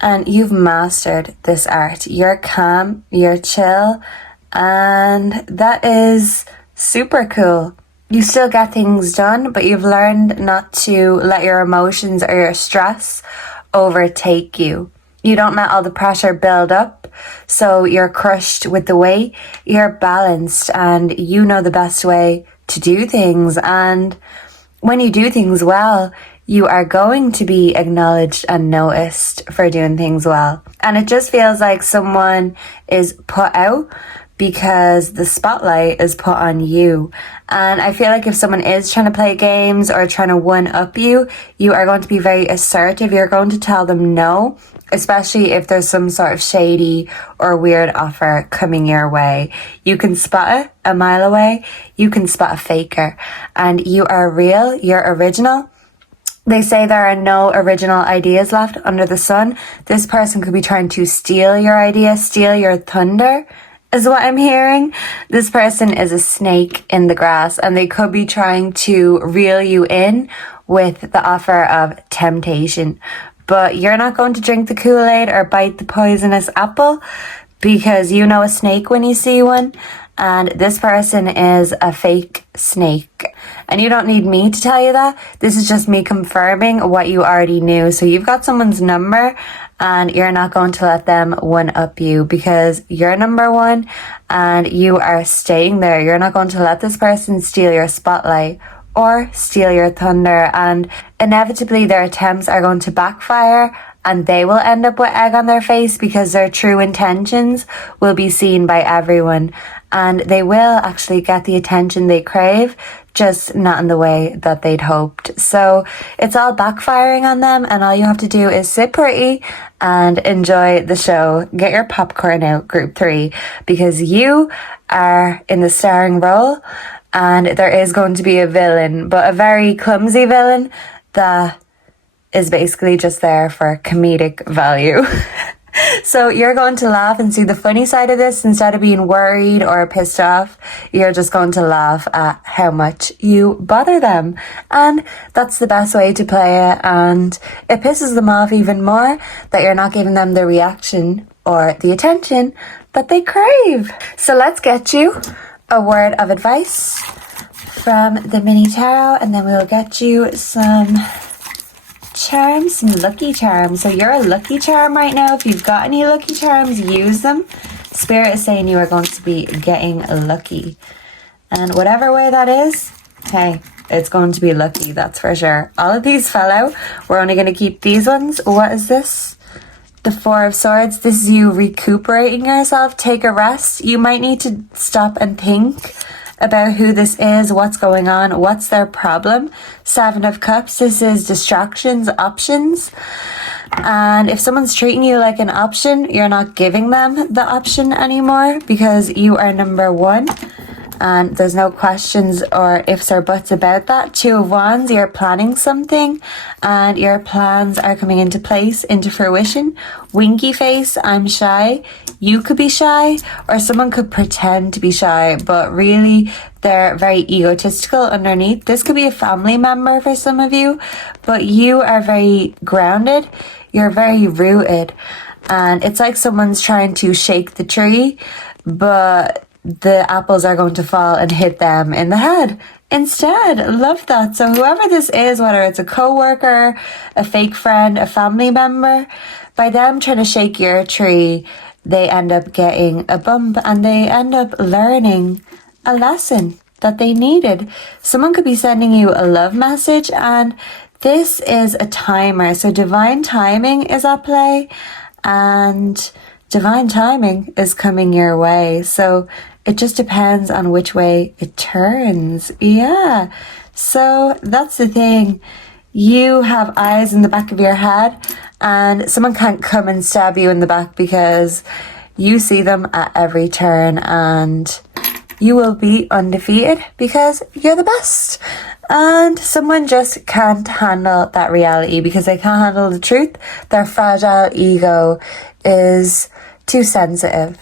And you've mastered this art. You're calm, you're chill, and that is super cool. You still get things done, but you've learned not to let your emotions or your stress overtake you. You don't let all the pressure build up, so you're crushed with the weight. You're balanced, and you know the best way to do things. And when you do things well, you are going to be acknowledged and noticed for doing things well. And it just feels like someone is put out because the spotlight is put on you. And I feel like if someone is trying to play games or trying to one-up you, you are going to be very assertive. You're going to tell them no, especially if there's some sort of shady or weird offer coming your way. You can spot it a mile away. You can spot a faker. And you are real. You're original. They say there are no original ideas left under the sun. This person could be trying to steal your idea, steal your thunder, is what I'm hearing. This person is a snake in the grass, and they could be trying to reel you in with the offer of temptation. But you're not going to drink the Kool-Aid or bite the poisonous apple because you know a snake when you see one. And this person is a fake snake. And you don't need me to tell you that. This is just me confirming what you already knew. So you've got someone's number, and you're not going to let them one-up you because you're number one and you are staying there. You're not going to let this person steal your spotlight or steal your thunder, and inevitably their attempts are going to backfire and they will end up with egg on their face because their true intentions will be seen by everyone and they will actually get the attention they crave, just not in the way that they'd hoped. So it's all backfiring on them and all you have to do is sit pretty and enjoy the show. Get your popcorn out, group 3, because you are in the starring role and there is going to be a villain, but a very clumsy villain that is basically just there for comedic value. So you're going to laugh and see the funny side of this instead of being worried or pissed off. You're just going to laugh at how much you bother them. And that's the best way to play it. And it pisses them off even more that you're not giving them the reaction or the attention that they crave. So let's get you a word of advice from the mini tarot, and then we'll get you some charms, some lucky charms. So you're a lucky charm right now. If you've got any lucky charms, use them. Spirit is saying you are going to be getting lucky, and whatever way that is, hey, it's going to be lucky, that's for sure. All of these fell out. We're only going to keep these ones. What is this? The 4 of Swords. This is you recuperating yourself. Take a rest. You might need to stop and think about who this is, what's going on, what's their problem. 7 of Cups, this is distractions, options. And if someone's treating you like an option, you're not giving them the option anymore because you are number 1. And there's no questions or ifs or buts about that. 2 of Wands, you're planning something and your plans are coming into place, into fruition. Winky face, I'm shy. You could be shy, or someone could pretend to be shy, but really they're very egotistical underneath. This could be a family member for some of you, but you are very grounded. You're very rooted. And it's like someone's trying to shake the tree, but the apples are going to fall and hit them in the head instead. Love that. So whoever this is, whether it's a co-worker, a fake friend, a family member, by them trying to shake your tree, they end up getting a bump and they end up learning a lesson that they needed. Someone could be sending you a love message, and this is a timer. So divine timing is at play, and divine timing is coming your way. So it just depends on which way it turns. Yeah. So that's the thing. You have eyes in the back of your head, and someone can't come and stab you in the back because you see them at every turn, and you will be undefeated because you're the best. And someone just can't handle that reality because they can't handle the truth. Their fragile ego is too sensitive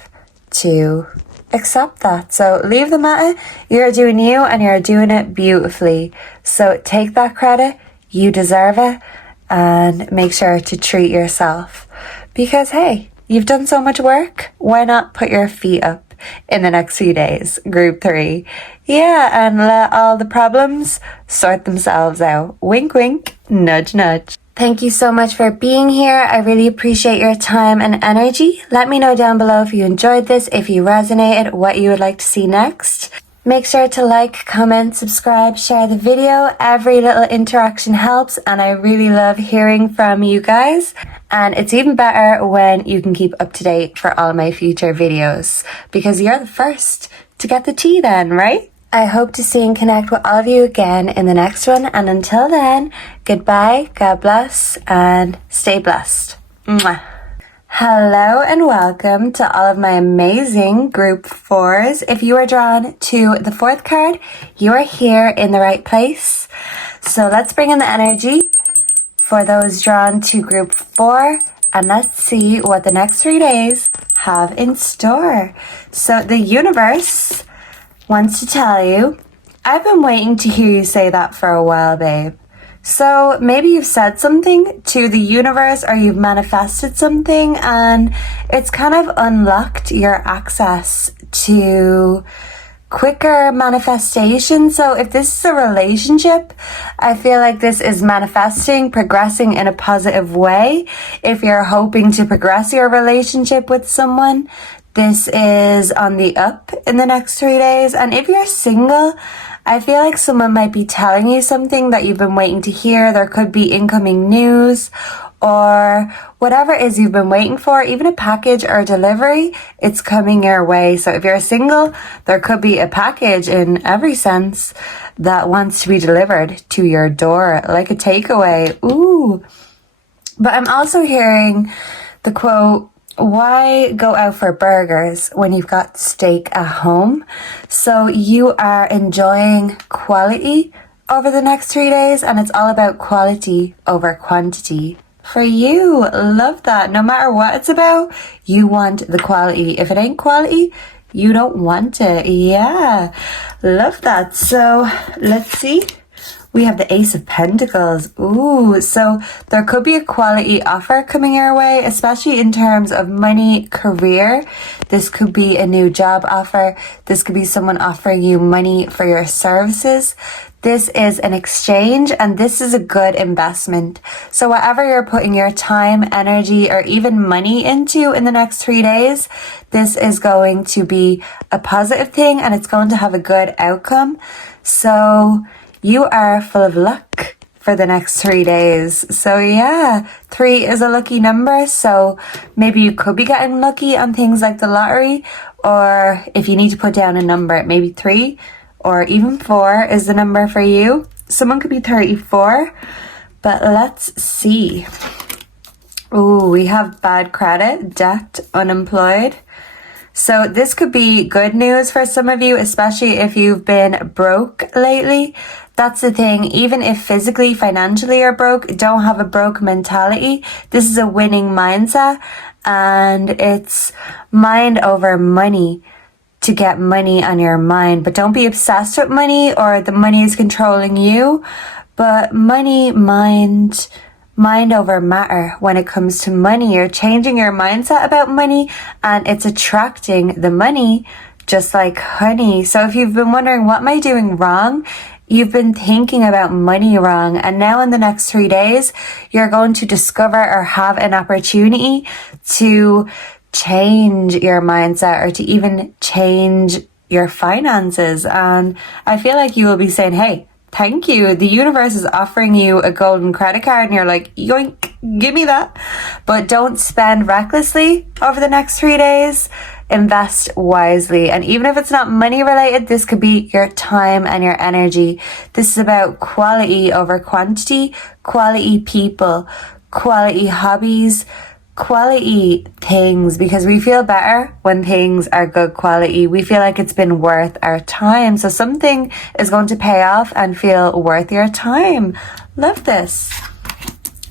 to accept that. So leave them at it. You're doing you and you're doing it beautifully. So take that credit. You deserve it. And make sure to treat yourself because, hey, you've done so much work. Why not put your feet up in the next few days? Group 3. Yeah, and let all the problems sort themselves out. Wink, wink, nudge, nudge. Thank you so much for being here. I really appreciate your time and energy. Let me know down below if you enjoyed this, if you resonated, what you would like to see next. Make sure to like, comment, subscribe, share the video. Every little interaction helps, and I really love hearing from you guys. And it's even better when you can keep up to date for all my future videos because you're the first to get the tea then, right? I hope to see and connect with all of you again in the next one. And until then, goodbye, God bless, and stay blessed. Mwah. Hello and welcome to all of my amazing group 4s. If you are drawn to the 4th card, you are here in the right place. So let's bring in the energy for those drawn to group 4, and let's see what the next 3 days have in store. So the universe wants to tell you, I've been waiting to hear you say that for a while, babe. So maybe you've said something to the universe or you've manifested something and it's kind of unlocked your access to quicker manifestation. So if this is a relationship, I feel like this is manifesting, progressing in a positive way. If you're hoping to progress your relationship with someone, this is on the up in the next 3 days. And if you're single I feel like someone might be telling you something that you've been waiting to hear. There could be incoming news or whatever it is you've been waiting for, even a package or a delivery, it's coming your way. So if you're single, there could be a package in every sense that wants to be delivered to your door, like a takeaway. Ooh. But I'm also hearing the quote, why go out for burgers when you've got steak at home? So you are enjoying quality over the next 3 days, and it's all about quality over quantity. For you, love that. No matter what it's about, you want the quality. If it ain't quality, you don't want it. Yeah, love that. So let's see. We have the Ace of Pentacles. Ooh, so there could be a quality offer coming your way, especially in terms of money, career. This could be a new job offer. This could be someone offering you money for your services. This is an exchange, and this is a good investment. So whatever you're putting your time, energy, or even money into in the next 3 days, this is going to be a positive thing, and it's going to have a good outcome. So you are full of luck for the next 3 days. So yeah, 3 is a lucky number. So maybe you could be getting lucky on things like the lottery, or if you need to put down a number, maybe 3 or even 4 is the number for you. Someone could be 34, but let's see. Ooh, we have bad credit, debt, unemployed. So this could be good news for some of you, especially if you've been broke lately. That's the thing. Even if physically, financially you're broke, don't have a broke mentality. This is a winning mindset, and it's mind over money. To get money on your mind, but don't be obsessed with money or the money is controlling you. But money, mind over matter. When it comes to money, you're changing your mindset about money, and it's attracting the money just like honey. So if you've been wondering, what am I doing wrong? You've been thinking about money wrong, and now in the next 3 days, you're going to discover or have an opportunity to change your mindset or to even change your finances. And I feel like you will be saying, hey, thank you. The universe is offering you a golden credit card, and you're like, yoink, give me that. But don't spend recklessly over the next 3 days. Invest wisely. And even if it's not money related, this could be your time and your energy. This is about quality over quantity, quality people, quality hobbies, quality things, because we feel better when things are good quality. We feel like it's been worth our time. So something is going to pay off and feel worth your time. Love this.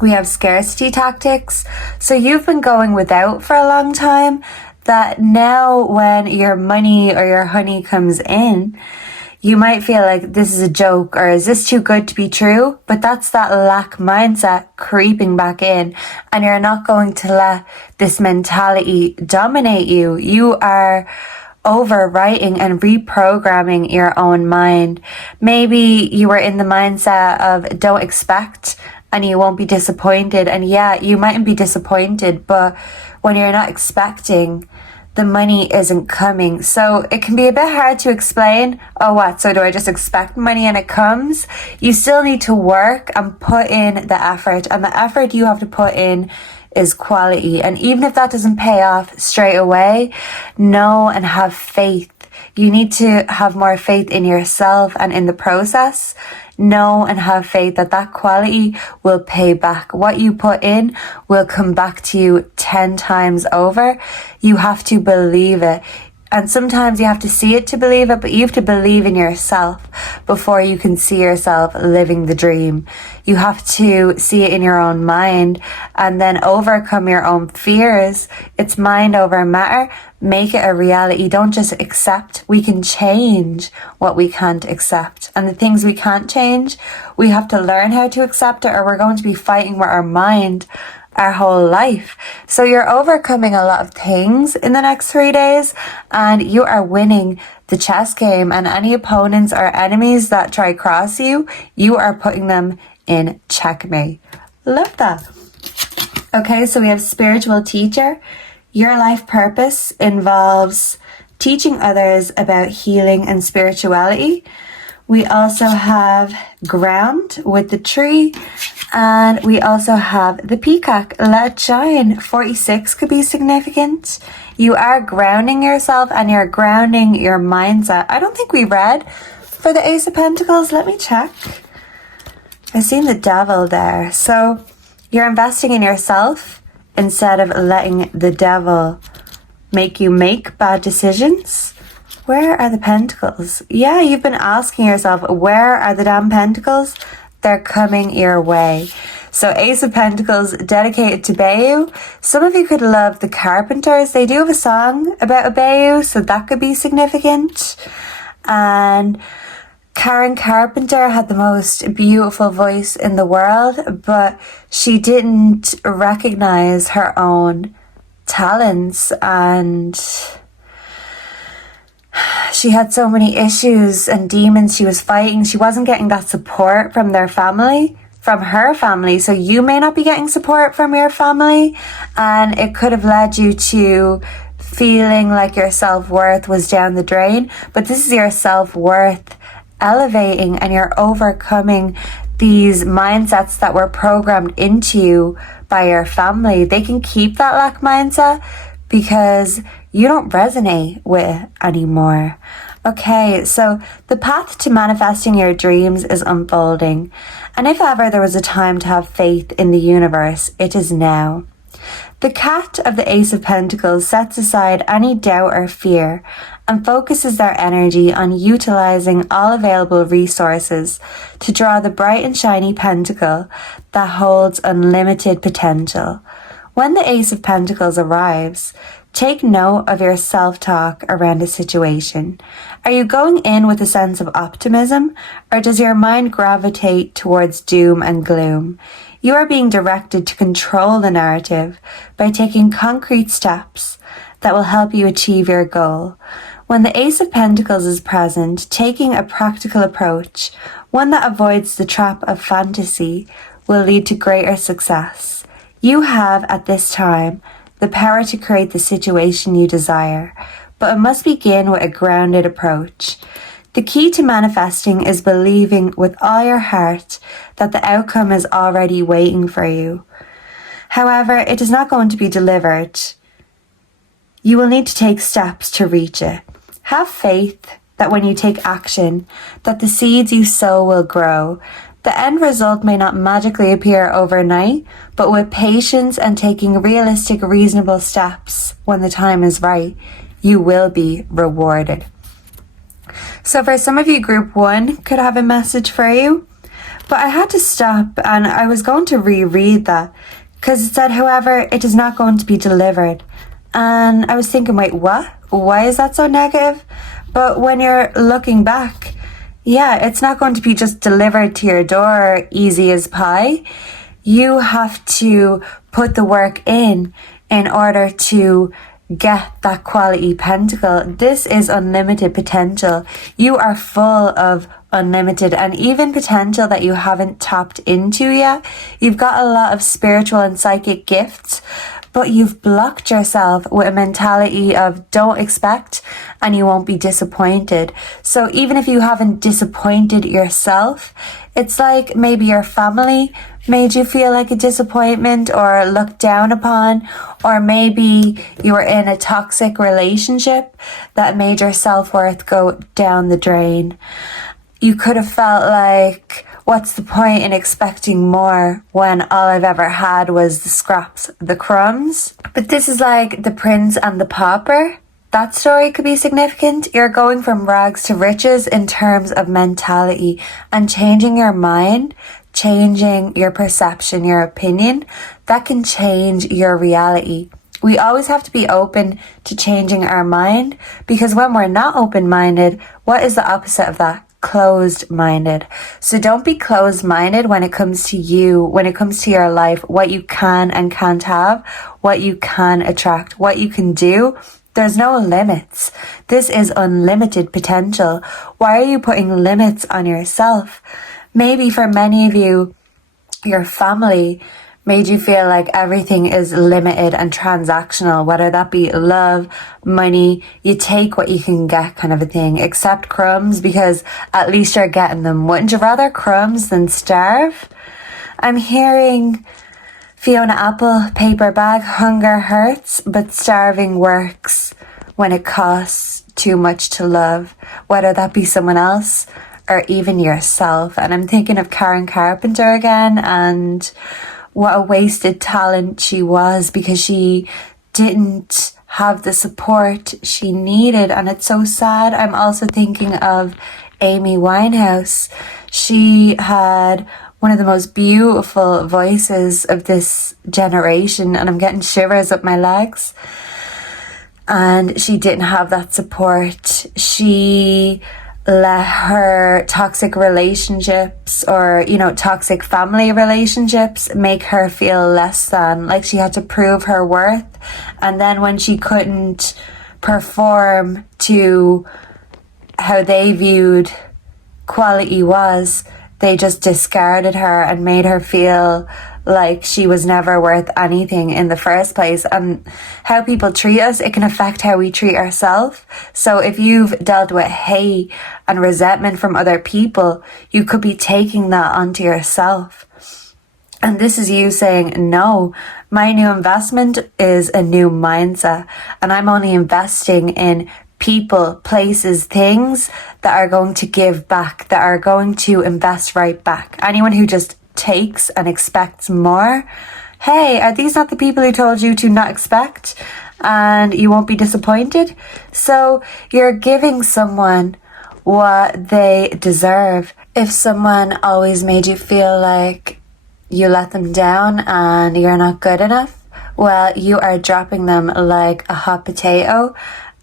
We have scarcity tactics. So you've been going without for a long time, that now when your money or your honey comes in, you might feel like this is a joke, or is this too good to be true? But that's that lack mindset creeping back in, and you're not going to let this mentality dominate you. You are overwriting and reprogramming your own mind. Maybe you were in the mindset of don't expect and you won't be disappointed. And yeah, you mightn't be disappointed, but when you're not expecting, the money isn't coming. So it can be a bit hard to explain. Oh, what? So do I just expect money and it comes? You still need to work and put in the effort. And the effort you have to put in is quality. And even if that doesn't pay off straight away, know and have faith. You need to have more faith in yourself and in the process. Know and have faith that that quality will pay back. What you put in will come back to you 10 times over. You have to believe it. And sometimes you have to see it to believe it, but you have to believe in yourself before you can see yourself living the dream. You have to see it in your own mind and then overcome your own fears. It's mind over matter. Make it a reality. Don't just accept. We can change what we can't accept. And the things we can't change, we have to learn how to accept it, or we're going to be fighting with our mind our whole life. So you're overcoming a lot of things in the next 3 days, and you are winning the chess game, and any opponents or enemies that try cross you, you are putting them in checkmate. Love that. Okay, so we have spiritual teacher. Your life purpose involves teaching others about healing and spirituality. We also have ground with the tree. And we also have the peacock. Let shine. 46 could be significant. You are grounding yourself and you're grounding your mindset. I don't think we read for the Ace of Pentacles. Let me check. I seen the devil there. So you're investing in yourself instead of letting the devil make you make bad decisions. Where are the pentacles? Yeah, you've been asking yourself, where are the damn pentacles? They're coming your way. So Ace of Pentacles dedicated to Bayu. Some of you could love the Carpenters. They do have a song about a Bayu, so that could be significant. And Karen Carpenter had the most beautiful voice in the world, but she didn't recognize her own talents, and she had so many issues and demons she was fighting. She wasn't getting that support from their family, from her family. So you may not be getting support from your family, and it could have led you to feeling like your self-worth was down the drain. But this is your self-worth elevating, and you're overcoming these mindsets that were programmed into you by your family. They can keep that lack mindset because you don't resonate with anymore. Okay, so the path to manifesting your dreams is unfolding. And if ever there was a time to have faith in the universe, it is now. The cat of the Ace of Pentacles sets aside any doubt or fear and focuses their energy on utilizing all available resources to draw the bright and shiny pentacle that holds unlimited potential. When the Ace of Pentacles arrives, take note of your self-talk around a situation. Are you going in with a sense of optimism, or does your mind gravitate towards doom and gloom? You are being directed to control the narrative by taking concrete steps that will help you achieve your goal. When the Ace of Pentacles is present, taking a practical approach, one that avoids the trap of fantasy, will lead to greater success. You have, at this time, the power to create the situation you desire, but it must begin with a grounded approach. The key to manifesting is believing with all your heart that the outcome is already waiting for you. However, it is not going to be delivered. You will need to take steps to reach it. Have faith that when you take action, that the seeds you sow will grow. The end result may not magically appear overnight, but with patience and taking realistic, reasonable steps when the time is right, you will be rewarded. So for some of you, group 1 could have a message for you, but I had to stop and I was going to reread that because it said, however, it is not going to be delivered. And I was thinking, wait, what? Why is that so negative? But when you're looking back, yeah, it's not going to be just delivered to your door easy as pie. You have to put the work in order to get that quality pentacle. This is unlimited potential. You are full of unlimited and even potential that you haven't tapped into yet. You've got a lot of spiritual and psychic gifts, but you've blocked yourself with a mentality of don't expect and you won't be disappointed. So even if you haven't disappointed yourself, it's like maybe your family made you feel like a disappointment or looked down upon, or maybe you were in a toxic relationship that made your self-worth go down the drain. You could have felt like, what's the point in expecting more when all I've ever had was the scraps, the crumbs? But this is like the prince and the pauper. That story could be significant. You're going from rags to riches in terms of mentality and changing your mind, changing your perception, your opinion. That can change your reality. We always have to be open to changing our mind, because when we're not open-minded, what is the opposite of that? Closed-minded. So don't be closed-minded when it comes to you, when it comes to your life, what you can and can't have, what you can attract, what you can do. There's no limits. This is unlimited potential. Why are you putting limits on yourself? Maybe for many of you, your family made you feel like everything is limited and transactional, whether that be love, money, you take what you can get kind of a thing, except crumbs because at least you're getting them. Wouldn't you rather crumbs than starve? I'm hearing Fiona Apple, paper bag, hunger hurts, but starving works when it costs too much to love, whether that be someone else or even yourself. And I'm thinking of Karen Carpenter again, and what a wasted talent she was because she didn't have the support she needed, and it's so sad. I'm also thinking of Amy Winehouse. She had one of the most beautiful voices of this generation, and I'm getting shivers up my legs. And she didn't have that support. She let her toxic relationships or, toxic family relationships make her feel less than, like she had to prove her worth. And then when she couldn't perform to how they viewed quality was, they just discarded her and made her feel like she was never worth anything in the first place. And how people treat us, it can affect how we treat ourselves. So if you've dealt with hate and resentment from other people, you could be taking that onto yourself. And this is you saying, no, my new investment is a new mindset, and I'm only investing in people, places, things that are going to give back, that are going to invest right back. Anyone who just takes and expects more, hey, are these not the people who told you to not expect and you won't be disappointed? So you're giving someone what they deserve. If someone always made you feel like you let them down and you're not good enough, well, you are dropping them like a hot potato,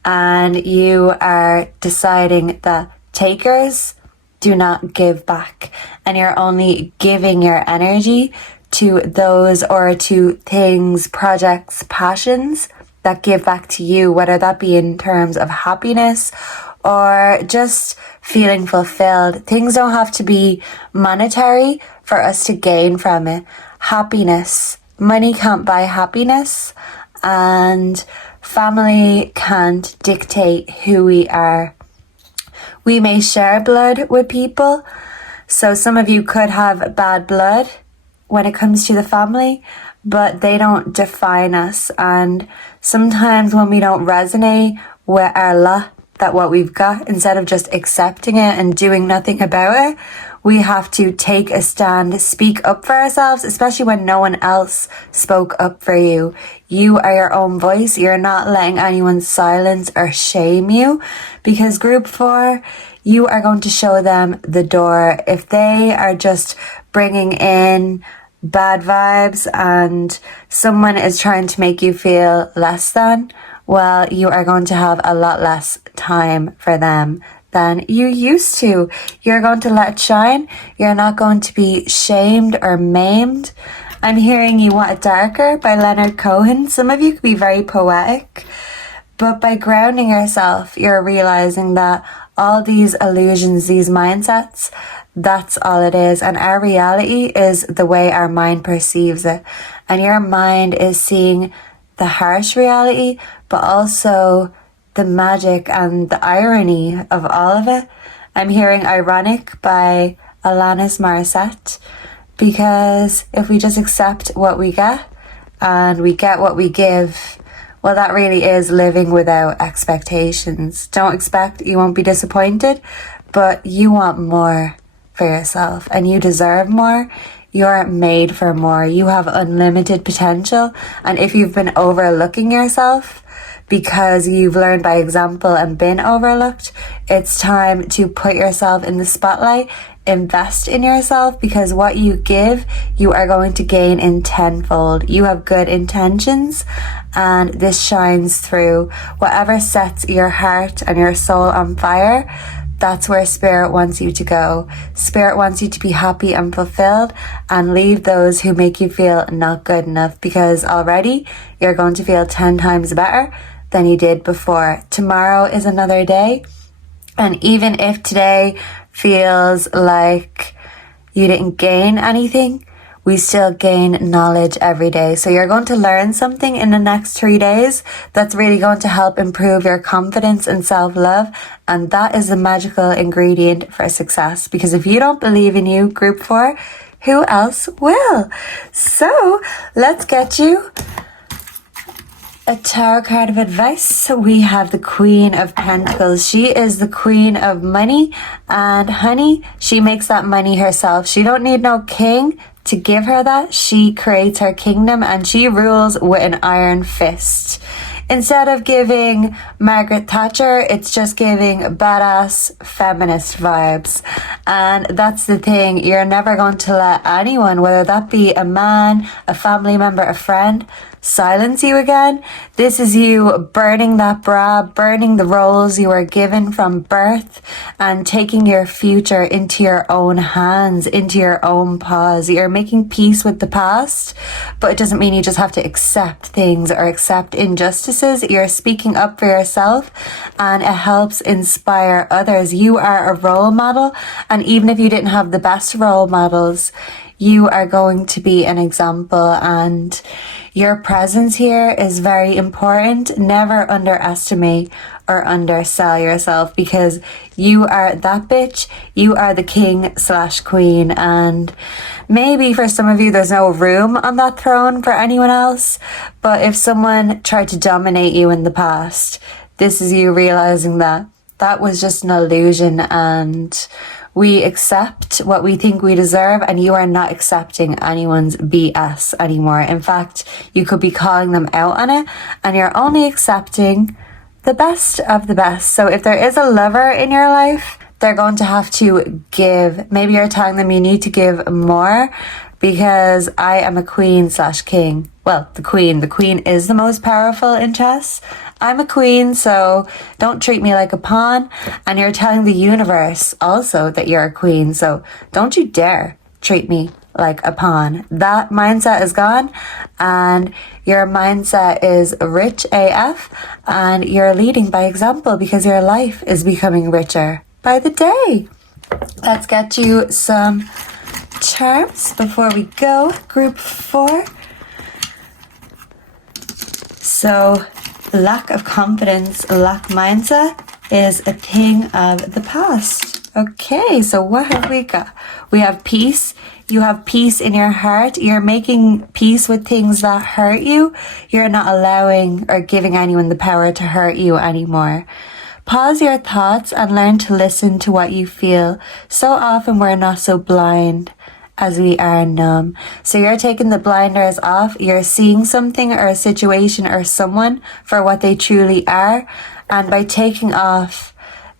and you are deciding that takers do not give back, and you're only giving your energy to those or to things, projects, passions that give back to you, whether that be in terms of happiness or just feeling fulfilled. Things don't have to be monetary for us to gain from it. Happiness, money can't buy happiness, and family can't dictate who we are. We may share blood with people, so some of you could have bad blood when it comes to the family, but they don't define us. And sometimes when we don't resonate with our lot, that what we've got, instead of just accepting it and doing nothing about it, we have to take a stand, speak up for ourselves, especially when no one else spoke up for you. You are your own voice. You're not letting anyone silence or shame you, because group 4, you are going to show them the door. If they are just bringing in bad vibes and someone is trying to make you feel less than, well, you are going to have a lot less time for them than you used to. You're going to let it shine. You're not going to be shamed or maimed. I'm hearing You Want It Darker by Leonard Cohen. Some of you could be very poetic, but by grounding yourself, you're realizing that all these illusions, these mindsets, that's all it is. And our reality is the way our mind perceives it. And your mind is seeing the harsh reality, but also the magic and the irony of all of it. I'm hearing Ironic by Alanis Morissette, because if we just accept what we get and we get what we give, well, that really is living without expectations. Don't expect, you won't be disappointed, but you want more for yourself and you deserve more. You're made for more. You have unlimited potential. And if you've been overlooking yourself because you've learned by example and been overlooked, it's time to put yourself in the spotlight. Invest in yourself, because what you give, you are going to gain in tenfold. You have good intentions, and this shines through. Whatever sets your heart and your soul on fire, that's where Spirit wants you to go. Spirit wants you to be happy and fulfilled, and leave those who make you feel not good enough, because already you're going to feel 10 times better than you did before. Tomorrow is another day, and even if today feels like you didn't gain anything, we still gain knowledge every day. So you're going to learn something in the next 3 days that's really going to help improve your confidence and self-love. And that is the magical ingredient for success. Because if you don't believe in you, group 4, who else will? So let's get you a tarot card of advice. So we have the Queen of Pentacles. She is the queen of money, and honey, she makes that money herself. She don't need no king to give her that. She creates her kingdom and she rules with an iron fist. Instead of giving Margaret Thatcher, it's just giving badass feminist vibes. And that's the thing, you're never going to let anyone, whether that be a man, a family member, a friend, silence you again. This is you burning that bra, burning the roles you were given from birth, and taking your future into your own hands, into your own paws. You're making peace with the past, but it doesn't mean you just have to accept things or accept injustices. You're speaking up for yourself, and it helps inspire others. You are a role model, and even if you didn't have the best role models, you are going to be an example, and your presence here is very important. Never underestimate or undersell yourself, because you are that bitch. You are the king/queen, and maybe for some of you there's no room on that throne for anyone else, but if someone tried to dominate you in the past, this is you realizing that that was just an illusion, and we accept what we think we deserve, and you are not accepting anyone's BS anymore. In fact, you could be calling them out on it, and you're only accepting the best of the best. So if there is a lover in your life, they're going to have to give. Maybe you're telling them you need to give more, because I am a queen/king. Well, the queen is the most powerful in chess. I'm a queen, so don't treat me like a pawn. And you're telling the universe also that you're a queen, so don't you dare treat me like a pawn. That mindset is gone, and your mindset is rich AF, and you're leading by example, because your life is becoming richer by the day. Let's get you some charms before we go, group 4. So lack of confidence, lack mindset is a thing of the past. Okay, so what have we got? We have peace. You have peace in your heart. You're making peace with things that hurt you. You're not allowing or giving anyone the power to hurt you anymore. Pause your thoughts and learn to listen to what you feel. So often we're not so blind as we are numb. So you're taking the blinders off. You're seeing something or a situation or someone for what they truly are. And by taking off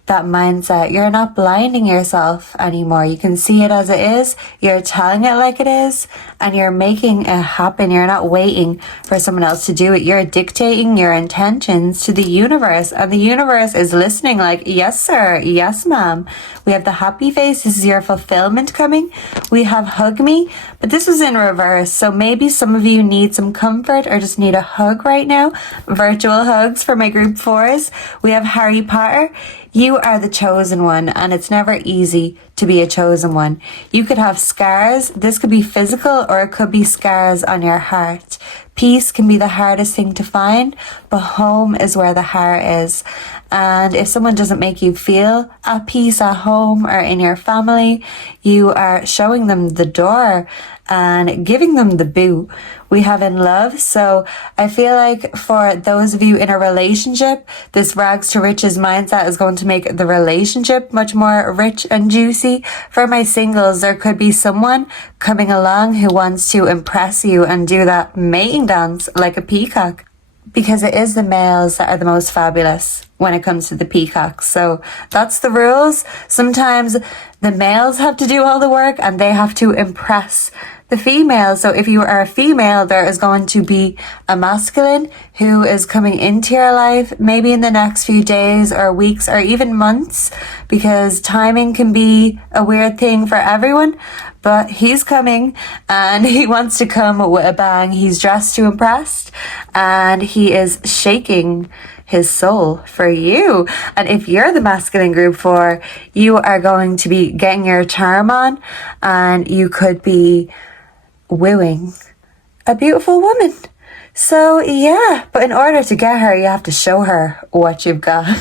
that mindset, you're not blinding yourself anymore. You can see it as it is. You're telling it like it is, and you're making it happen. You're not waiting for someone else to do it. You're dictating your intentions to the universe, and the universe is listening like, yes, sir. Yes, ma'am. We have the happy face. This is your fulfillment coming. We have hug me, but this is in reverse. So maybe some of you need some comfort or just need a hug right now. Virtual hugs for my group 4s. We have Harry Potter. You are the chosen one, and it's never easy to be a chosen one. You could have scars. This could be physical, or it could be scars on your heart. Peace can be the hardest thing to find, but home is where the heart is. And if someone doesn't make you feel at peace at home or in your family, you are showing them the door and giving them the boot. We have in love. So I feel like for those of you in a relationship, this rags to riches mindset is going to make the relationship much more rich and juicy. For my singles, there could be someone coming along who wants to impress you and do that mating dance like a peacock, because it is the males that are the most fabulous when it comes to the peacocks. So that's the rules. Sometimes the males have to do all the work and they have to impress the female. So if you are a female, there is going to be a masculine who is coming into your life maybe in the next few days or weeks or even months, because timing can be a weird thing for everyone. But he's coming and he wants to come with a bang. He's dressed to impress and he is shaking his soul for you. And if you're the masculine group 4, you are going to be getting your charm on, and you could be wooing a beautiful woman. So yeah, but in order to get her, you have to show her what you've got.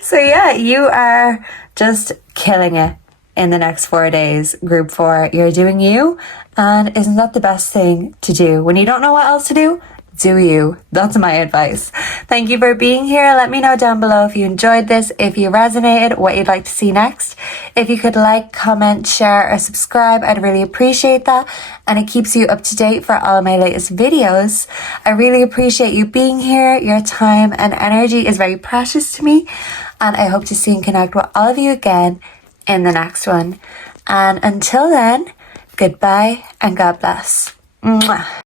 So yeah, you are just killing it in the next 4 days, group 4. You're doing you, and isn't that the best thing to do? When you don't know what else to do, do you. That's my advice. Thank you for being here. Let me know down below if you enjoyed this, if you resonated, what you'd like to see next. If you could like, comment, share, or subscribe, I'd really appreciate that. And it keeps you up to date for all of my latest videos. I really appreciate you being here. Your time and energy is very precious to me. And I hope to see and connect with all of you again in the next one. And until then, goodbye and God bless. Mwah.